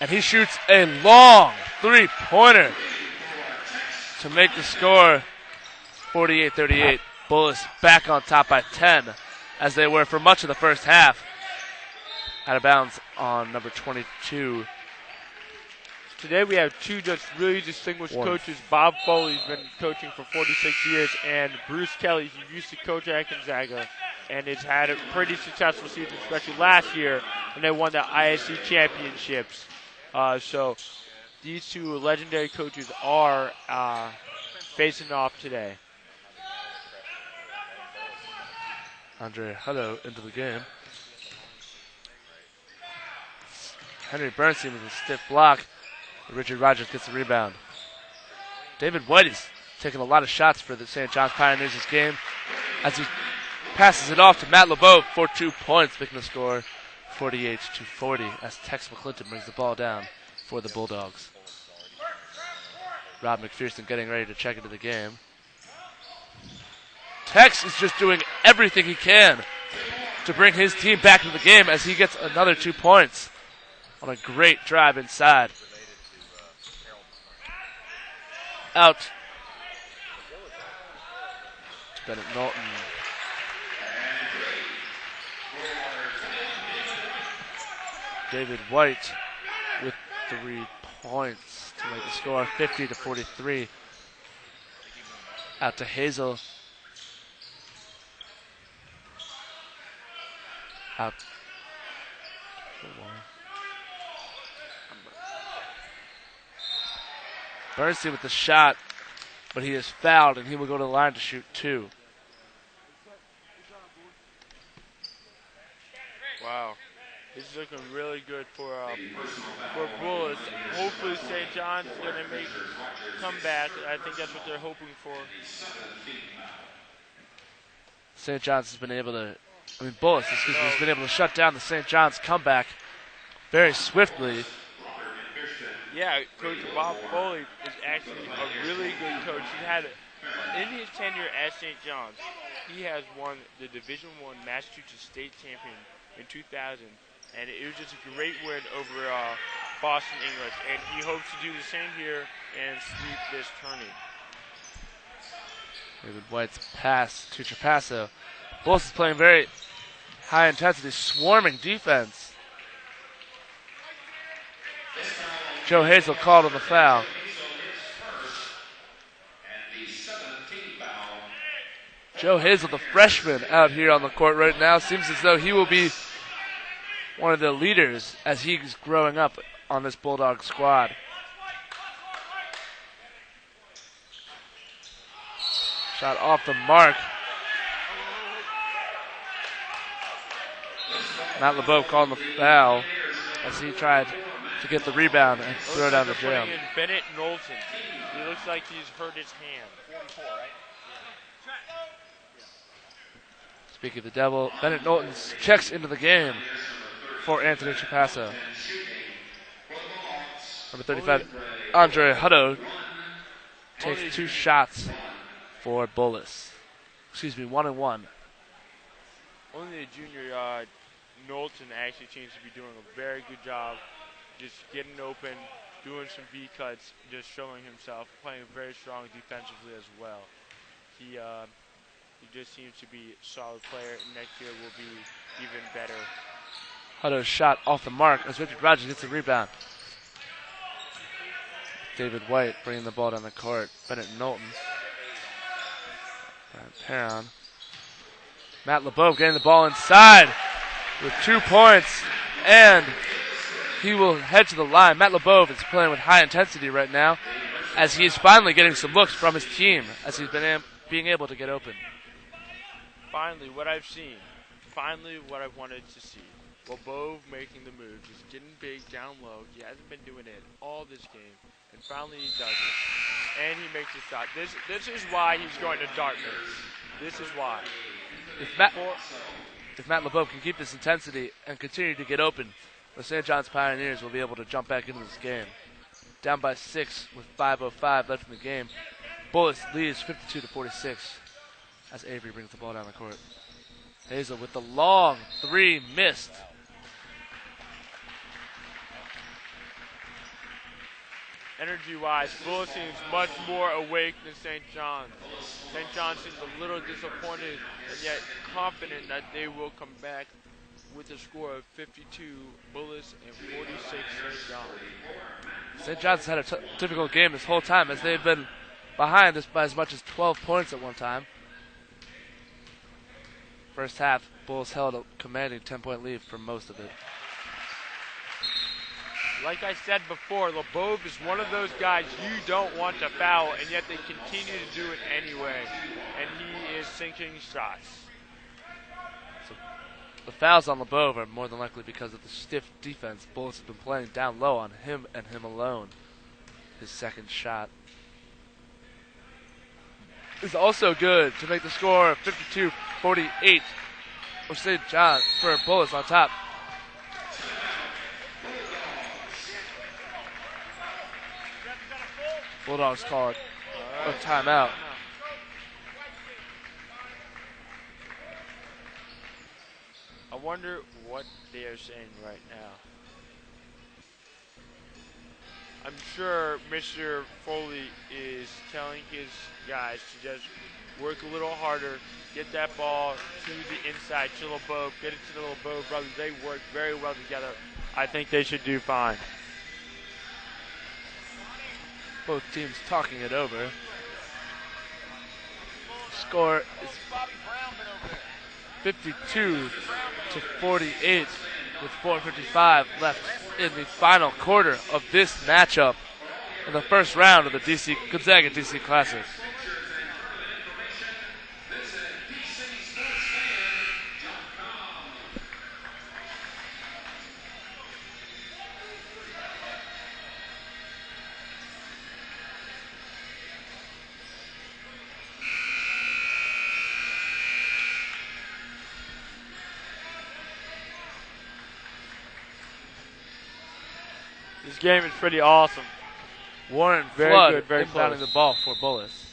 And he shoots a long three-pointer to make the score 48-38. Bullis back on top by 10, as they were for much of the first half. Out of bounds on number 22. Today we have two just really distinguished coaches. Bob Foley's been coaching for 46 years, and Bruce Kelly, who used to coach at Gonzaga, and has had a pretty successful season, especially last year, when they won the ISC championships. So these two legendary coaches are facing off today. Andre Hutto into the game. Henry Bernstein with a stiff block. Richard Rogers gets the rebound. David White is taking a lot of shots for the St. John's Pioneers this game as he passes it off to Matt LeBeau for 2 points, making the score 48-40 as Tex McClinton brings the ball down for the Bulldogs. Rob McPherson getting ready to check into the game. Tex is just doing everything he can to bring his team back to the game as he gets another 2 points on a great drive inside. Out to Bennett Knowlton. David White with 3 points to make the score 50-43. Out to Hazel. Out. Bernstein with the shot, but he is fouled and he will go to the line to shoot 2. Wow. This is looking really good for Bullis. Hopefully St. John's is going to make a comeback. I think that's what they're hoping for. St. John's has been able to, Bullis, has been able to shut down the St. John's comeback very swiftly. Yeah, Coach Bob Foley is actually a really good coach. He had, in his tenure at St. John's, he has won the Division I Massachusetts State Champion in 2000, and it was just a great win over Boston English, and he hopes to do the same here and sweep this tourney. David White's pass to Trapasso. Bullis is playing very high intensity, swarming defense. Joe Hazel called on the foul. Joe Hazel, the freshman out here on the court right now, seems as though he will be one of the leaders as he's growing up on this Bulldog squad. Shot off the mark. Matt LeBeau called the foul as he tried to get the rebound and throw down the jam. Bennett Knowlton. He looks like he's hurt his hand. 44, right? Speaking of the devil, Bennett Knowlton checks into the game for Anthony Trapasso. Number 35, Andre Hutto takes 2 shots for Bullis. 1 and 1. Only the junior Knowlton actually seems to be doing a very good job just getting open, doing some V-cuts, just showing himself, playing very strong defensively as well. He just seems to be a solid player, and next year will be even better. Hutto's shot off the mark as Richard Rogers gets the rebound. David White bringing the ball down the court. Bennett Knowlton. Brian Perron. Matt LeBeau getting the ball inside with 2 points, and he will head to the line. Matt LeBeau is playing with high intensity right now as he is finally getting some looks from his team as he's been being able to get open. Finally, what I've seen. Finally, what I've wanted to see. LeBeau making the move, just getting big down low. He hasn't been doing it all this game, and finally he does it. And he makes a shot. This is why he's going to Dartmouth. This is why. If Matt LeBeau can keep this intensity and continue to get open, the St. John's Pioneers will be able to jump back into this game. Down by 6 with 5:05 left in the game. Bullis leads 52-46 as Avery brings the ball down the court. Hazel with the long three, missed. Energy-wise, Bullis seems much more awake than St. John's. St. John's seems a little disappointed and yet confident that they will come back with a score of 52 Bullis and 46 St. John's. St. John's had a difficult game this whole time as they've been behind us by as much as 12 points at one time. First half, Bulls held a commanding 10-point lead for most of it. Like I said before, LeBeau is one of those guys you don't want to foul, and yet they continue to do it anyway. And he is sinking shots. So the fouls on LeBeau are more than likely because of the stiff defense. Bulls have been playing down low on him and him alone. His second shot is also good to make the score 52-48 for St. John, for Bullis on top. Bulldogs called a timeout. I wonder what they are saying right now. I'm sure Mr. Foley is telling his guys to just work a little harder, get that ball to the inside to LeBeau, get it to the LeBeau brothers. They work very well together. I think they should do fine. Both teams talking it over. Score is 52-48 with 4:55 left in the final quarter of this matchup in the first round of the Gonzaga DC Classic. This game is pretty awesome. Warren Very Flood good, very inbounding close. the ball for Bullis.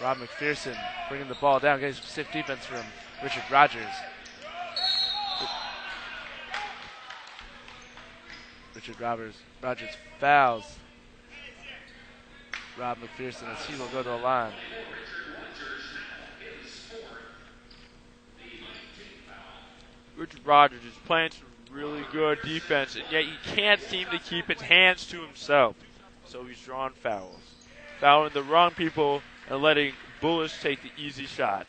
Rob McPherson bringing the ball down, getting some stiff defense from Richard Rogers. Richard Rogers fouls Rob McPherson as he will go to the line. Richard Rogers is playing some really good defense, and yet he can't seem to keep his hands to himself. So he's drawing fouls. Fouling the wrong people and letting Bullis take the easy shot.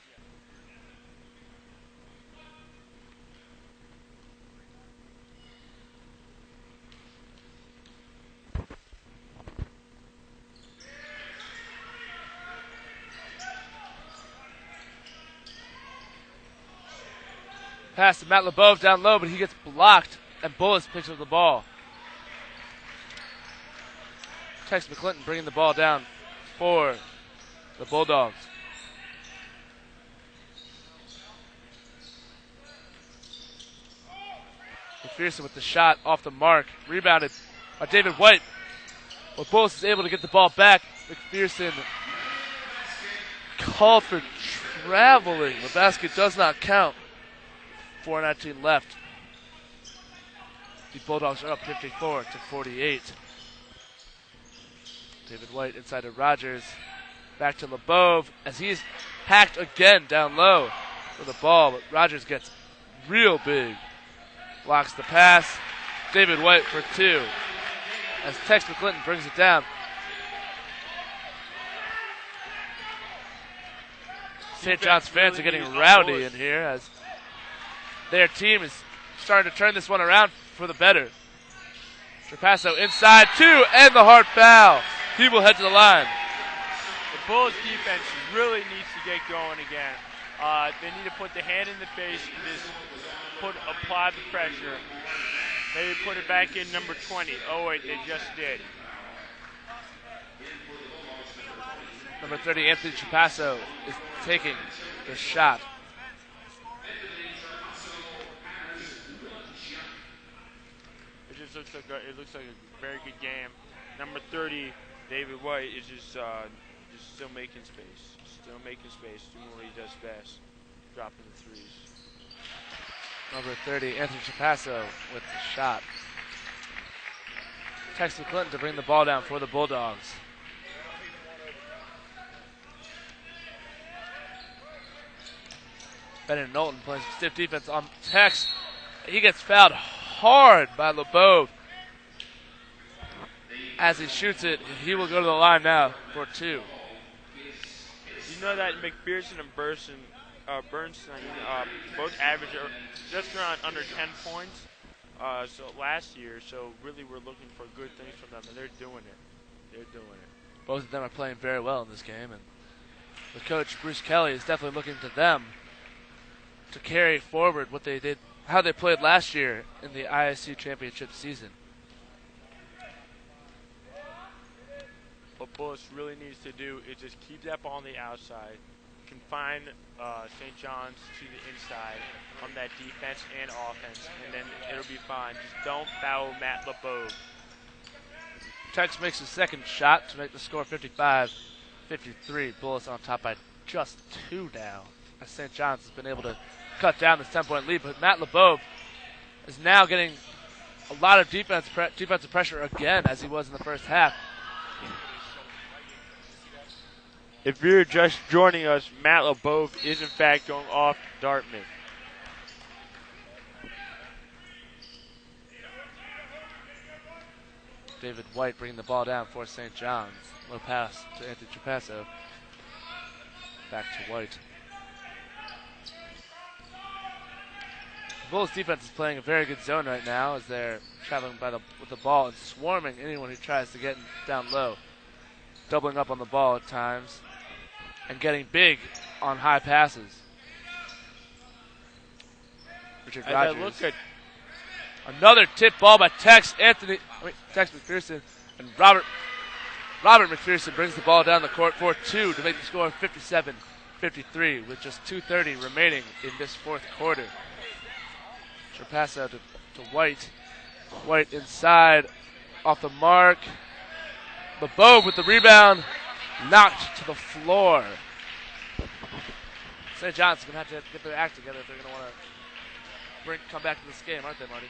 Pass to Matt LeBeau down low, but he gets blocked, and Bullis picks up the ball. Tex McClinton bringing the ball down for the Bulldogs. McPherson with the shot off the mark, rebounded by David White. But Bullis is able to get the ball back. McPherson called for traveling. The basket does not count. 4:19 left. The Bulldogs are up 54-48. David White inside to Rogers. Back to LeBeau as he's hacked again down low for the ball, but Rogers gets real big. Blocks the pass. David White for two as Tex McClinton brings it down. St. John's fans are getting rowdy in here as their team is starting to turn this one around for the better. Trapasso inside, two, and the hard foul. He will head to the line. The Bulls defense really needs to get going again. They need to put the hand in the face and just apply the pressure. Maybe put it back in number 20. Oh wait, they just did. Number 30, Anthony Trapasso, is taking the shot. It just looks like a very good game. Number 30, David White, is just still making space, doing what he does best, dropping the threes. Number 30, Anthony Trapasso with the shot. Texas Clinton to bring the ball down for the Bulldogs. Bennett Knowlton playing some stiff defense on Tex. He gets fouled hard by LeBeau. As he shoots it, he will go to the line now for 2. You know that McPherson and Bernstein both average just around under 10 points so last year. So really we're looking for good things from them, and they're doing it. Both of them are playing very well in this game, and the coach, Bruce Kelly, is definitely looking to them to carry forward what they did, how they played last year in the ISC championship season. What Bullis really needs to do is just keep that ball on the outside, confine St. John's to the inside on that defense and offense, and then it'll be fine. Just don't foul Matt LeBeau. Tex makes his second shot to make the score 55-53. Bullis on top by just 2 now, as St. John's has been able to cut down this 10-point lead. But Matt LeBeau is now getting a lot of defensive pressure again, as he was in the first half. If you're just joining us, Matt LeBeau is in fact going off Dartmouth. David White bringing the ball down for St. John's. Low pass to Anthony Trapasso. Back to White. The Bulls defense is playing a very good zone right now as they're traveling with the ball and swarming anyone who tries to get down low. Doubling up on the ball at times and getting big on high passes. Richard Rogers. Another tip ball by Tex McPherson, and Robert McPherson brings the ball down the court for 2 to make the score 57-53 with just 2:30 remaining in this fourth quarter. Trapasso to White. White inside, off the mark. LeBeau with the rebound, knocked to the floor. St. John's going to have to get their act together if they're going to want to come back to this game, aren't they, Marty?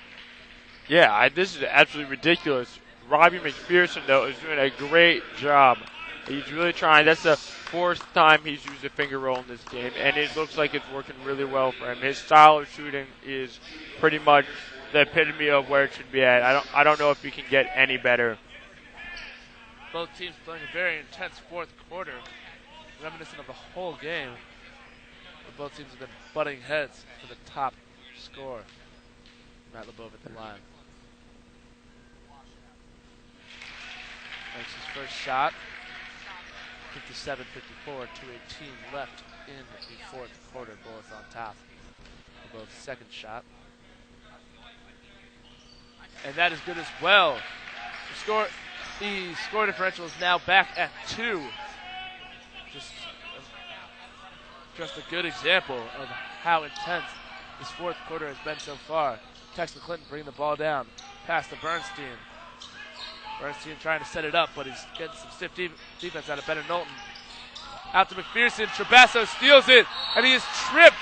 Yeah, this is absolutely ridiculous. Robbie McPherson, though, is doing a great job. He's really trying. That's the 4th time he's used a finger roll in this game, and it looks like it's working really well for him. His style of shooting is pretty much the epitome of where it should be at. I don't know if he can get any better. Both teams playing a very intense fourth quarter, reminiscent of the whole game. But both teams have been butting heads for the top score. Matt LeBeau at the line. Makes his first shot. 57-54, 2:18 left in the fourth quarter. Bullis on top. LeBeau's second shot. And that is good as well. The score differential is now back at 2. Just a good example of how intense this fourth quarter has been so far. Texas Clinton bringing the ball down. Pass to Bernstein. Bernstein trying to set it up, but he's getting some stiff defense out of Bennett Knowlton. Out to McPherson. Trapasso steals it, and he is tripped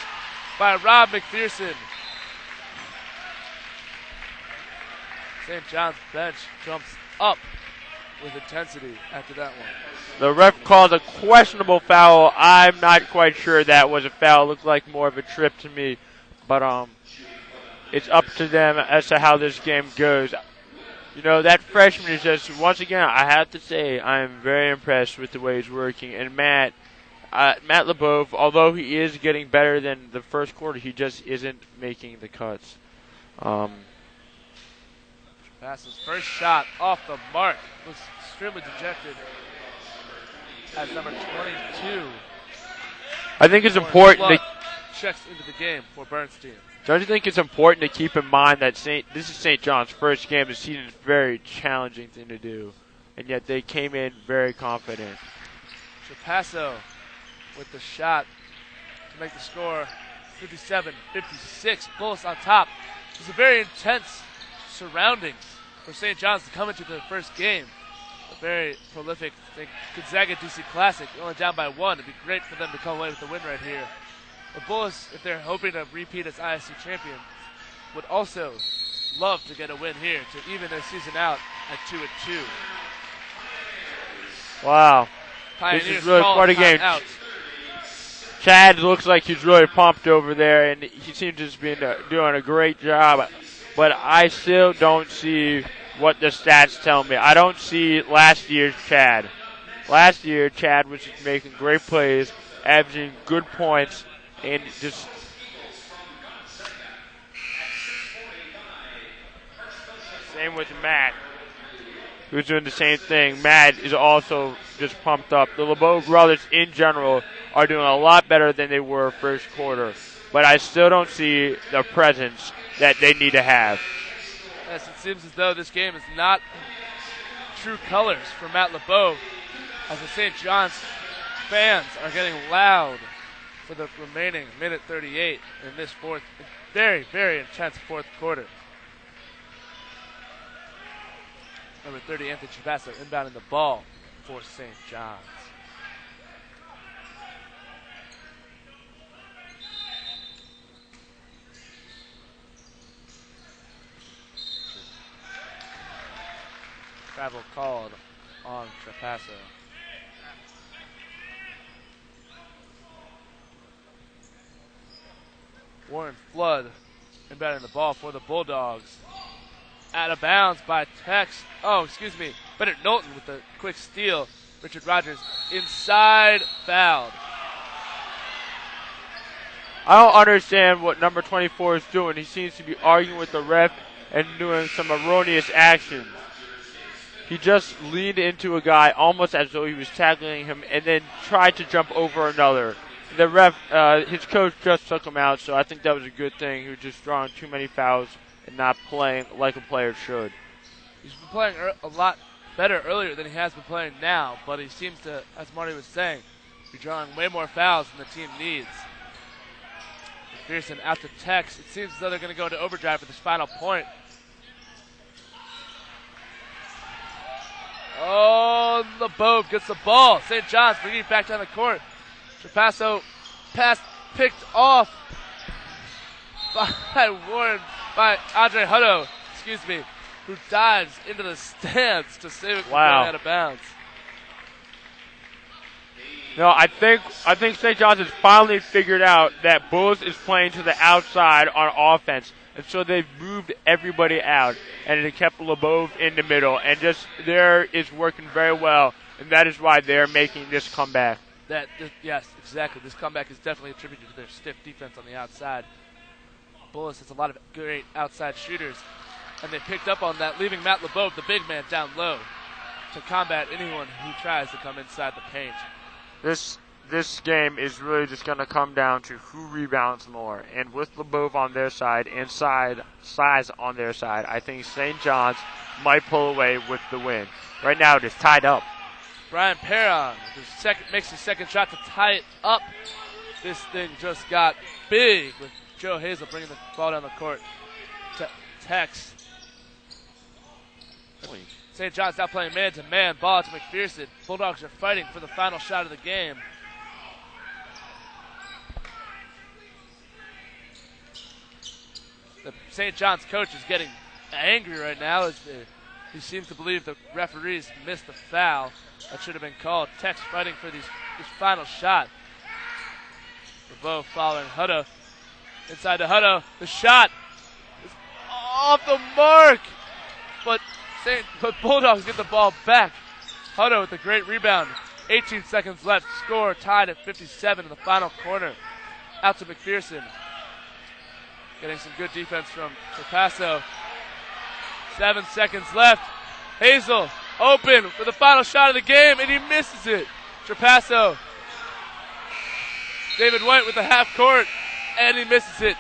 by Rob McPherson. St. John's bench jumps up with intensity after that one. The ref called a questionable foul. I'm not quite sure that was a foul. It looked like more of a trip to me. But it's up to them as to how this game goes. You know, that freshman is just, once again, I have to say, I am very impressed with the way he's working. And Matt LeBeau, although he is getting better than the first quarter, he just isn't making the cuts. Passes first shot off the mark. Looks extremely dejected as number 22. I think it's important to checks into the game for Bernstein. Don't you think it's important to keep in mind that this is St. John's first game of the season? Is a very challenging thing to do, and yet they came in very confident. Trapasso with the shot to make the score 57-56. Bullis on top. It's a very intense surroundings for St. John's to come into their first game. A very prolific Gonzaga DC Classic, only down by 1. It'd be great for them to come away with the win right here. But Bullis, if they're hoping to repeat as ISC champion, would also love to get a win here to even their season out at 2-2. Wow. Pioneers this is really quite a game. Out. Chad looks like he's really pumped over there, and he seems to be doing a great job. But I still don't see what the stats tell me. I don't see last year's Chad. Last year, Chad was just making great plays, averaging good points, and just same with Matt, who's doing the same thing. Matt is also just pumped up. The LeBeau brothers in general are doing a lot better than they were first quarter, but I still don't see the presence that they need to have. Yes, it seems as though this game is not true colors for Matt LeBeau, as the St. John's fans are getting loud for the remaining minute 38 in this very, very intense fourth quarter. Number 30, Anthony Trapasso, inbounding the ball for St. John's. Travel called on Trapasso. Warren Flood inbounding the ball for the Bulldogs. Out of bounds by Tex. Bennett Knowlton with the quick steal. Richard Rogers inside, fouled. I don't understand what number 24 is doing. He seems to be arguing with the ref and doing some erroneous actions. He just leaned into a guy almost as though he was tackling him and then tried to jump over another. The ref, his coach just took him out, so I think that was a good thing. He was just drawing too many fouls and not playing like a player should. He's been playing a lot better earlier than he has been playing now, but he seems to, as Marty was saying, be drawing way more fouls than the team needs. McPherson out to Tex. It seems as though they're going to go into overdrive for this final point. Oh, LeBeau gets the ball. St. John's bringing it back down the court. Trapasso pass picked off by Andre Hutto, who dives into the stands to save it from going out of bounds. No, I think St. John's has finally figured out that Bullis is playing to the outside on offense. And so they've moved everybody out, and it kept LeBeau in the middle. And just there is working very well, and that is why they're making this comeback. Yes, exactly. This comeback is definitely attributed to their stiff defense on the outside. Bullis has a lot of great outside shooters, and they picked up on that, leaving Matt LeBeau, the big man, down low to combat anyone who tries to come inside the paint. This game is really just going to come down to who rebounds more. And with LeBeau on their side and size on their side, I think St. John's might pull away with the win. Right now it is tied up. Brian Perron makes his second shot to tie it up. This thing just got big with Joe Hazel bringing the ball down the court to Tex. St. John's now playing man-to-man. Ball to McPherson. Bulldogs are fighting for the final shot of the game. The St. John's coach is getting angry right now as he seems to believe the referees missed the foul that should have been called. Tex fighting for this final shot. LeBeau following Hutto. Inside to Hutto. The shot is off the mark. But Bulldogs get the ball back. Hutto with a great rebound. 18 seconds left. Score tied at 57 in the final quarter. Out to McPherson. Getting some good defense from Trapasso. 7 seconds left. Hazel open for the final shot of the game, and he misses it. Trapasso. David White with the half court, and he misses it.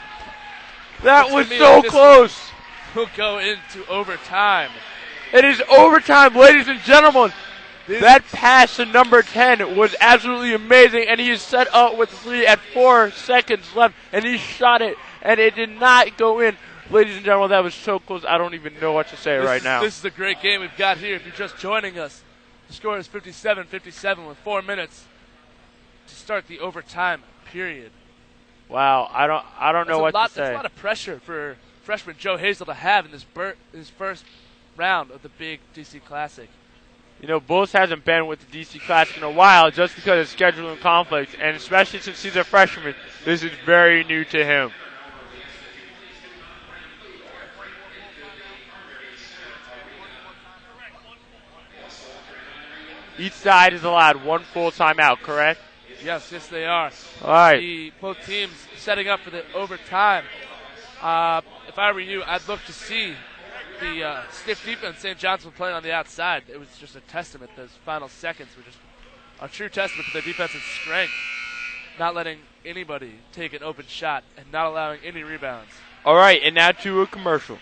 That was so close. We'll go into overtime. It is overtime, ladies and gentlemen. That pass to number 10 was absolutely amazing, and he is set up with 3 at 4 seconds left, and he shot it, and it did not go in. Ladies and gentlemen, that was so close, I don't even know what to say right now. This is a great game we've got here. If you're just joining us, the score is 57-57 with 4 minutes to start the overtime period. Wow, I don't know what to say. That's a lot of pressure for freshman Joe Hazel to have in his first round of the big DC Classic. You know, Bullis hasn't been with the DC Classic in a while just because of scheduling conflicts, and especially since he's a freshman, this is very new to him. Each side is allowed 1 full timeout, correct? Yes, they are. All right. Both teams setting up for the overtime. If I were you, I'd look to see the stiff defense St. John's was playing on the outside. It was just a testament. Those final seconds were just a true testament to their defensive strength. Not letting anybody take an open shot and not allowing any rebounds. All right, and now to a commercial.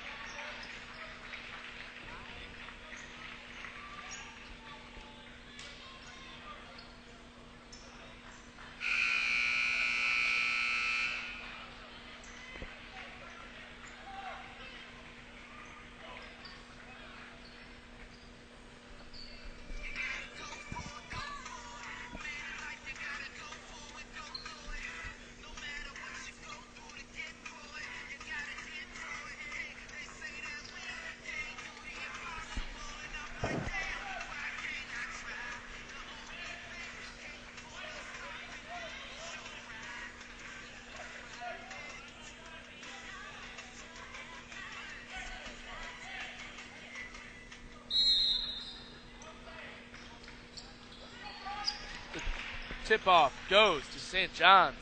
Tip-off goes to St. John's.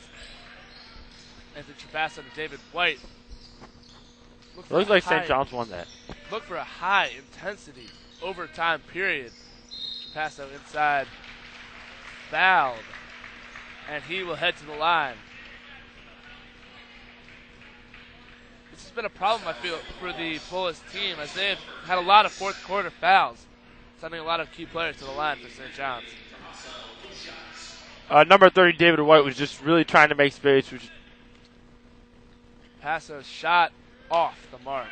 And to pass on to David White. Looks like St. John's won that. Look for a high-intensity overtime period. Passo inside. Fouled. And he will head to the line. This has been a problem, I feel, for the Bullis team, as they have had a lot of fourth-quarter fouls, sending a lot of key players to the line for St. John's. Number 30, David White, was just really trying to make space. Passo's shot off the mark.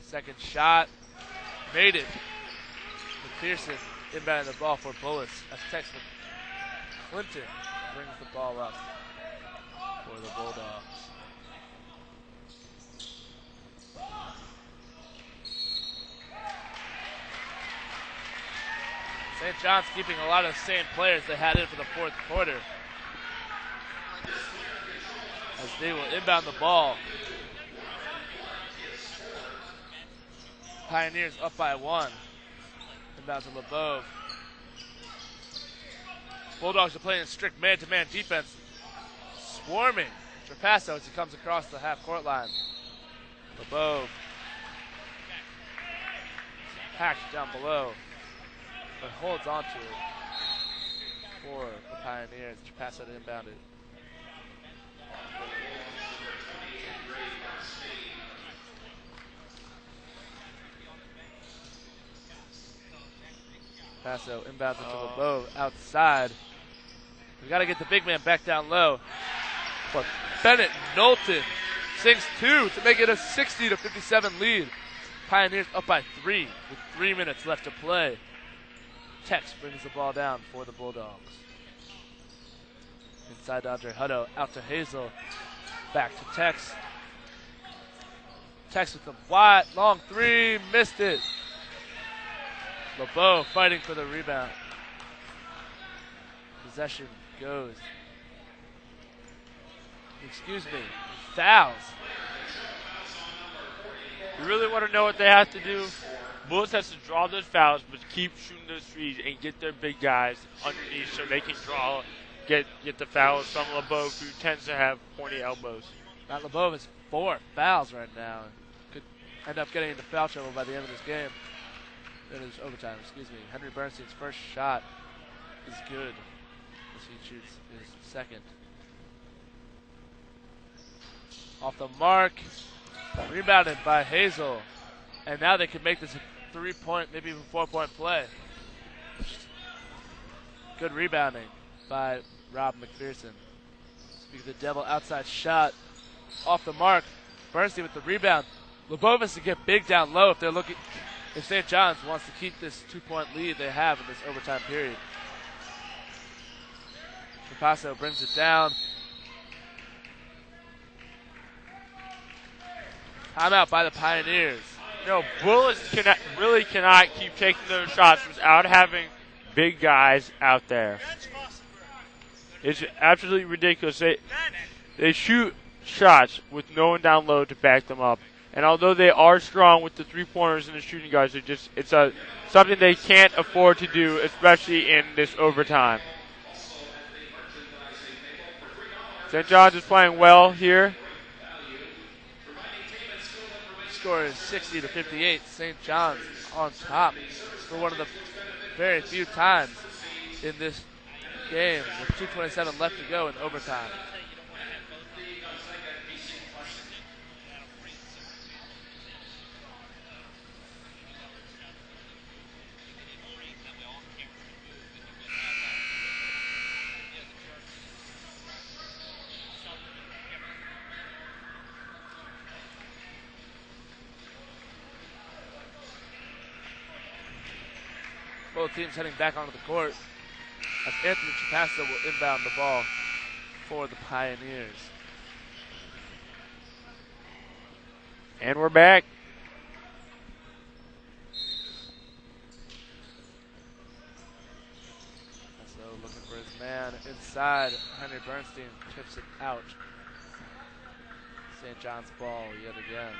Second shot, made it. McPherson inbounding the ball for Bullis. As Texas Clinton brings the ball up for the Bulldogs. St. John's keeping a lot of the same players they had in for the fourth quarter. As they will inbound the ball. Pioneers up by 1. Inbound to LeBeau. Bulldogs are playing strict man-to-man defense. Swarming Trapasso as he comes across the half-court line. LeBeau. Packed down below. But holds on to it for the Pioneers. Trapasso to inbound it. Passo inbounds it to LeBeau outside. We got to get the big man back down low. But Bennett Knowlton sinks 2 to make it a 60-57 lead. Pioneers up by 3 with 3 minutes left to play. Tex brings the ball down for the Bulldogs. Inside to Andre Hutto, out to Hazel. Back to Tex. Tex with the wide, long 3, missed it. LeBeau fighting for the rebound. Possession goes. Excuse me, fouls. You really want to know what they have to do? Bullis has to draw those fouls, but keep shooting those threes and get their big guys underneath so they can draw, get the fouls from LeBeau, who tends to have pointy elbows. Matt LeBeau has 4 fouls right now. Could end up getting into foul trouble by the end of this game. It is overtime, excuse me. Henry Bernstein's first shot is good as he shoots his second. Off the mark. Rebounded by Hazel. And now they can make this a 3-point, maybe even 4-point play. Good rebounding by Rob McPherson. Speak of the Devil, outside shot. Off the mark. Bernstein with the rebound. Lebovis to get big down low if St. John's wants to keep this 2-point lead they have in this overtime period. Capasso brings it down. Timeout by the Pioneers. Bullis really cannot keep taking those shots without having big guys out there. It's absolutely ridiculous. They shoot shots with no one down low to back them up. And although they are strong with the three-pointers and the shooting guards, it's something they can't afford to do, especially in this overtime. St. John's is playing well here. Score is 60-58. St. John's on top for one of the very few times in this game with 2:27 left to go in overtime. Both teams heading back onto the court as Anthony Chapasta will inbound the ball for the Pioneers. And we're back. So looking for his man inside. Henry Bernstein tips it out. St. John's ball yet again.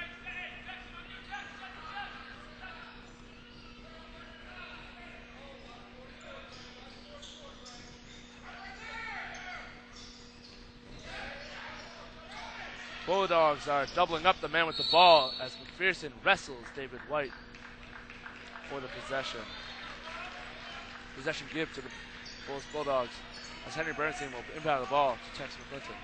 Bulldogs are doubling up the man with the ball as McPherson wrestles David White for the possession. Possession give to the Bulldogs as Henry Bernstein will inbound the ball to Tex McClinton.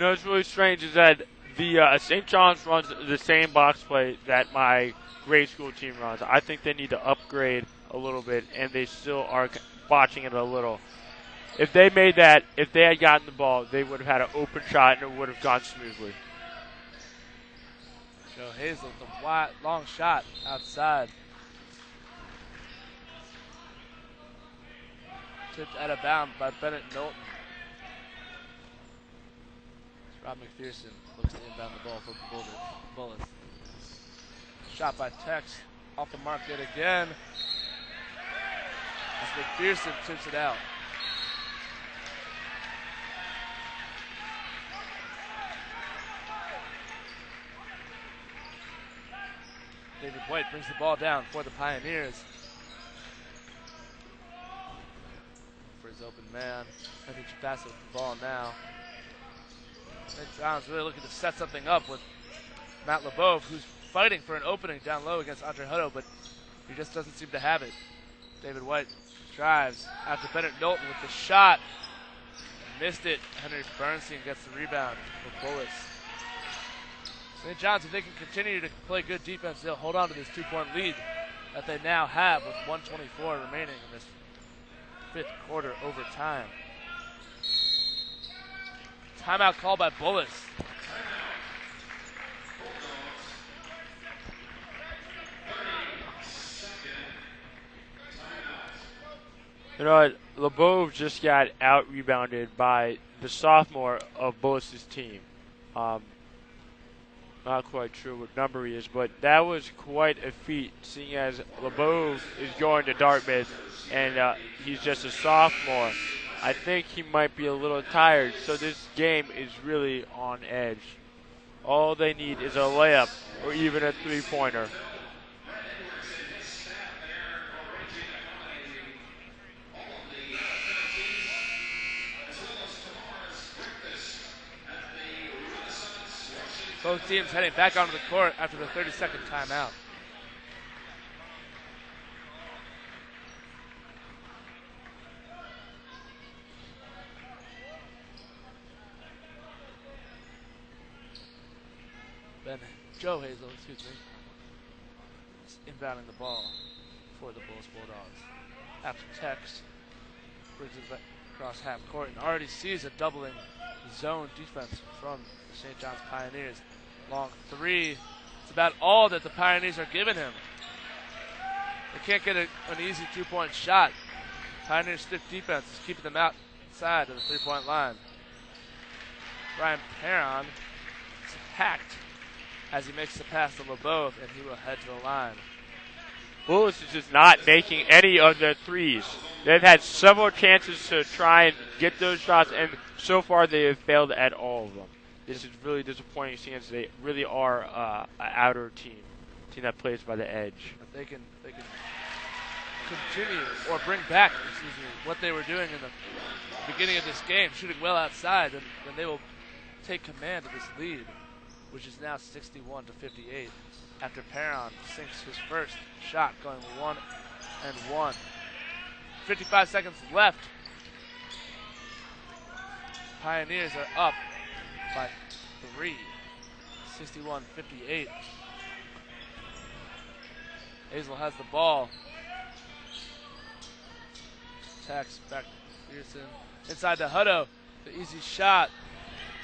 What's really strange is that the St. John's runs the same box play that my grade school team runs. I think they need to upgrade a little bit, and they still are botching it a little. If they had gotten the ball, they would have had an open shot and it would have gone smoothly. Joe Hazel with the wide, long shot outside. Tipped out of bounds by Bennett Knowlton. Rob McPherson looks to inbound the ball for Bullis. Shot by Tex, off the mark yet again. As McPherson tips it out. David White brings the ball down for the Pioneers. For his open man. Henry Chapasta with the ball now. St. John's really looking to set something up with Matt LeBeau, who's fighting for an opening down low against Andre Hutto, but he just doesn't seem to have it. David White drives after Bennett Knowlton with the shot. Missed it. Henry Bernstein gets the rebound for Bullis. St. John's, if they can continue to play good defense, they'll hold on to this 2-point lead that they now have with 1:24 remaining in this fifth quarter overtime. Timeout called by Bullis. LeBeau just got out-rebounded by the sophomore of Bullis' team. Not quite sure what number he is, but that was quite a feat, seeing as LeBeau is going to Dartmouth and he's just a sophomore. I think he might be a little tired, so this game is really on edge. All they need is a layup or even a three-pointer. Both teams heading back onto the court after the 30-second timeout. Joe Hazel, is inbounding the ball for the Bullis Bulldogs. After Tex brings it back across half court and already sees a doubling zone defense from the St. John's Pioneers. Long three. It's about all that the Pioneers are giving him. They can't get an easy 2-point shot. Pioneers' stiff defense is keeping them outside of the 3-point line. Ryan Perron is hacked as he makes the pass to LeBeau, and he will head to the line. Bullis is just not making any of their threes. They've had several chances to try and get those shots, and so far they have failed at all of them. This is really disappointing, since they really are an outer team that plays by the edge. If they can continue or bring back, what they were doing in the beginning of this game, shooting well outside, then they will take command of this lead, which is now 61-58. After Perron sinks his first shot, going 1-1. 55 seconds left. Pioneers are up by 3. 61-58. Hazel has the ball. Tax back to Pearson. Inside to Hutto. The easy shot.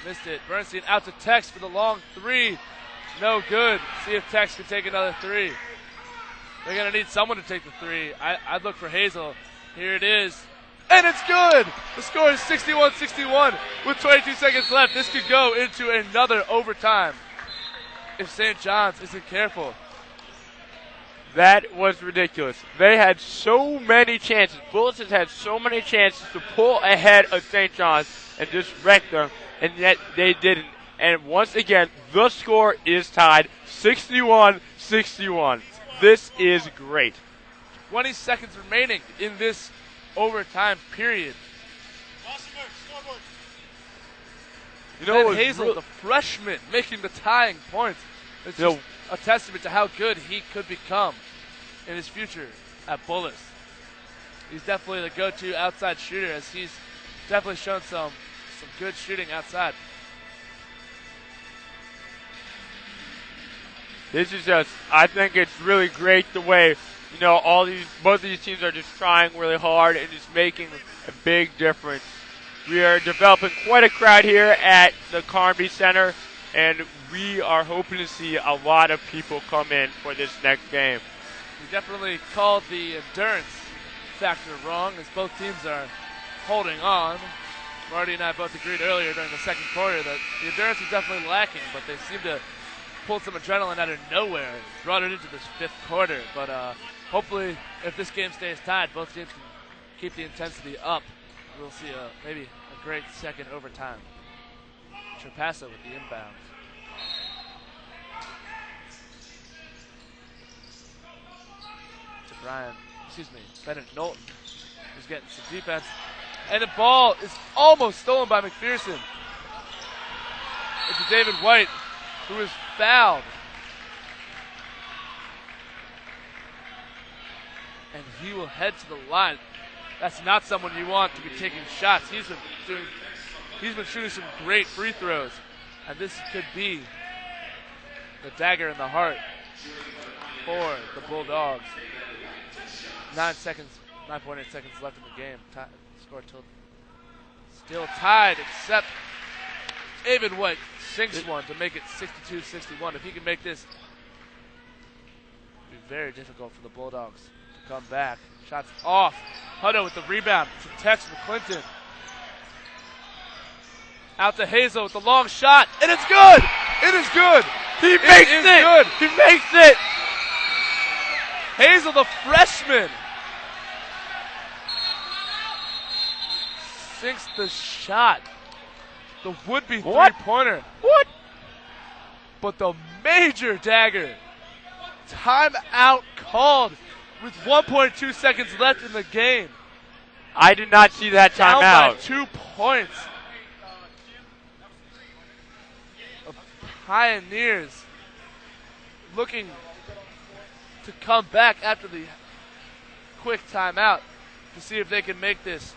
Missed it. Bernstein out to Tex for the long three. No good. See if Tex can take another three. They're going to need someone to take the three. I'd look for Hazel. Here it is. And it's good! The score is 61-61 with 22 seconds left. This could go into another overtime if St. John's isn't careful. That was ridiculous. They had so many chances. Bullis has had so many chances to pull ahead of St. John's and just wreck them, and yet they didn't. And once again, the score is tied 61-61. This is great. 20 seconds remaining in this overtime period. You know, Ben Hazel, the freshman, making the tying points. It's just a testament to how good he could become in his future at Bullis. He's definitely the go-to outside shooter, as he's definitely shown some good shooting outside. This is just, I think it's really great the way, both of these teams are just trying really hard and just making a big difference. We are developing quite a crowd here at the Carnby Center, and we are hoping to see a lot of people come in for this next game. We definitely called the endurance factor wrong, as both teams are holding on. Marty and I both agreed earlier during the second quarter that the endurance was definitely lacking, but they seemed to pull some adrenaline out of nowhere, brought it into this fifth quarter. But hopefully, if this game stays tied, both teams can keep the intensity up. We'll see maybe a great second overtime. Trapasso with the inbound. To Bennett Knowlton, who's getting some defense. And the ball is almost stolen by McPherson. It's David White, who is fouled. And he will head to the line. That's not someone you want to be taking shots. He's been shooting some great free throws. And this could be the dagger in the heart for the Bulldogs. 9.8 seconds left in the game. Score still tied, except David White sinks one to make it 62-61. If he can make this, it'll be very difficult for the Bulldogs to come back. Shots off. Hutto with the rebound to Tex McClinton. Out to Hazel with the long shot, and it's good! It is good! He makes it! Good. He makes it! Hazel, the freshman, sinks the shot. The would-be three-pointer. What? But the major dagger. Timeout called with 1.2 seconds left in the game. I did not see that Down timeout. by 2 points. The Pioneers looking to come back after the quick timeout to see if they can make this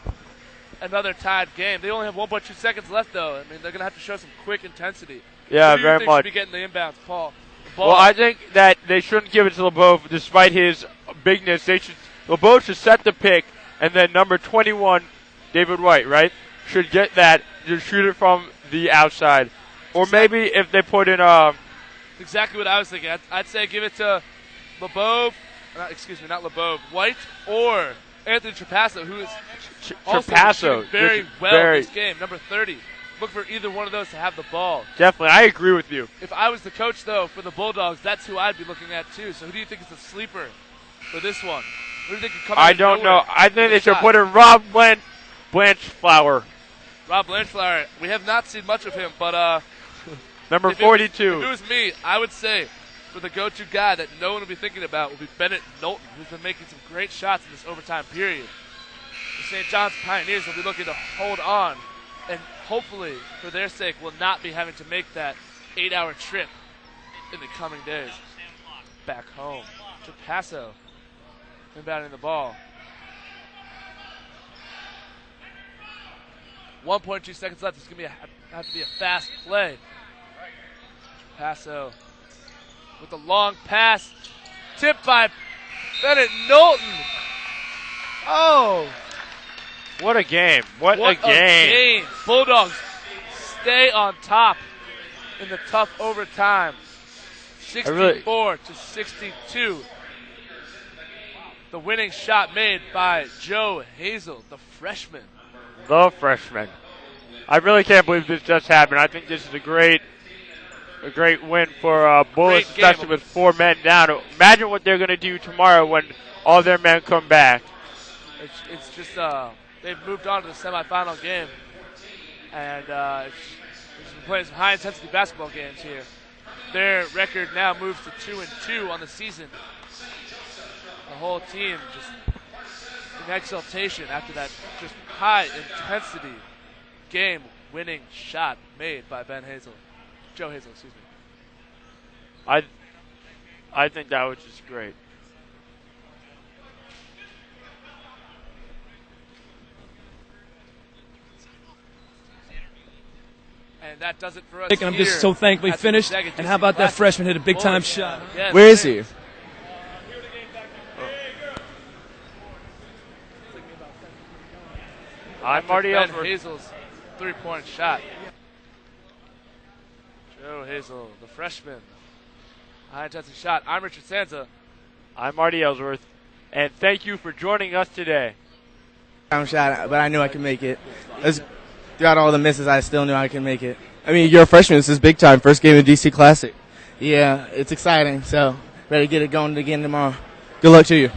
another tied game. They only have 1.2 seconds left, though. I mean, they're going to have to show some quick intensity Yeah, Who do you very think much. should be getting the inbounds, Paul? The ball. Well, I think that they shouldn't give it to LeBeau despite his bigness. LeBeau should set the pick, and then number 21, David White, right, should get that, just shoot it from the outside. Or maybe if they put in Exactly what I was thinking. I'd say give it to LeBeau, not LeBeau, White or Anthony Trapasso, who is also shooting very well in this game, number 30. Look for either one of those to have the ball. Definitely, I agree with you. If I was the coach, though, for the Bulldogs, that's who I'd be looking at, too. So who do you think is the sleeper for this one? Who do you think could come I don't know. I think they should put in Rob Blanchflower. Rob Blanchflower. We have not seen much of him, but number 42. If it was me, I would say for the go-to guy that no one will be thinking about will be Bennett Knowlton, who's been making some great shots in this overtime period. The St. John's Pioneers will be looking to hold on, and hopefully, for their sake, will not be having to make that 8-hour trip in the coming days. Back home. Trapasso inbounding the ball. 1.2 seconds left. It's going to have to be a fast play. Trapasso with a long pass. Tipped by Bennett Knowlton. Oh! What a game. What a game. Bulldogs stay on top in the tough overtime. 64 to 62. The winning shot made by Joe Hazel, the freshman. The freshman. I really can't believe this just happened. I think this is a great win for Bullis, especially with 4 men down. Imagine what they're going to do tomorrow when all their men come back. It's just they've moved on to the semifinal game, and we've been playing some high-intensity basketball games here. Their record now moves to 2-2 on the season. The whole team just in exultation after that just high-intensity game-winning shot made by Joe Hazel, excuse me. I think that was just great. And that does it for us. And I'm just so thankfully finished. And how about that freshman hit a big-time shot? Yes, where is he? I'm Marty Ellsworth. Hazel's three-point shot. Joe Hazel, the freshman. High-intensity shot. I'm Richard Sanza. I'm Marty Ellsworth. And thank you for joining us today. Shot, but I knew I could make it. Throughout all the misses, I still knew I could make it. I mean, you're a freshman. This is big time. First game of DC Classic. Yeah, it's exciting. So, ready to get it going again tomorrow. Good luck to you.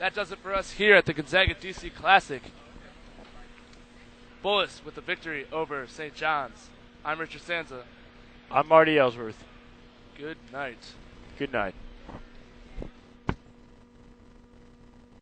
That does it for us here at the Gonzaga DC Classic. Bullis with the victory over St. John's. I'm Richard Sanza. I'm Marty Ellsworth. Good night. Good night.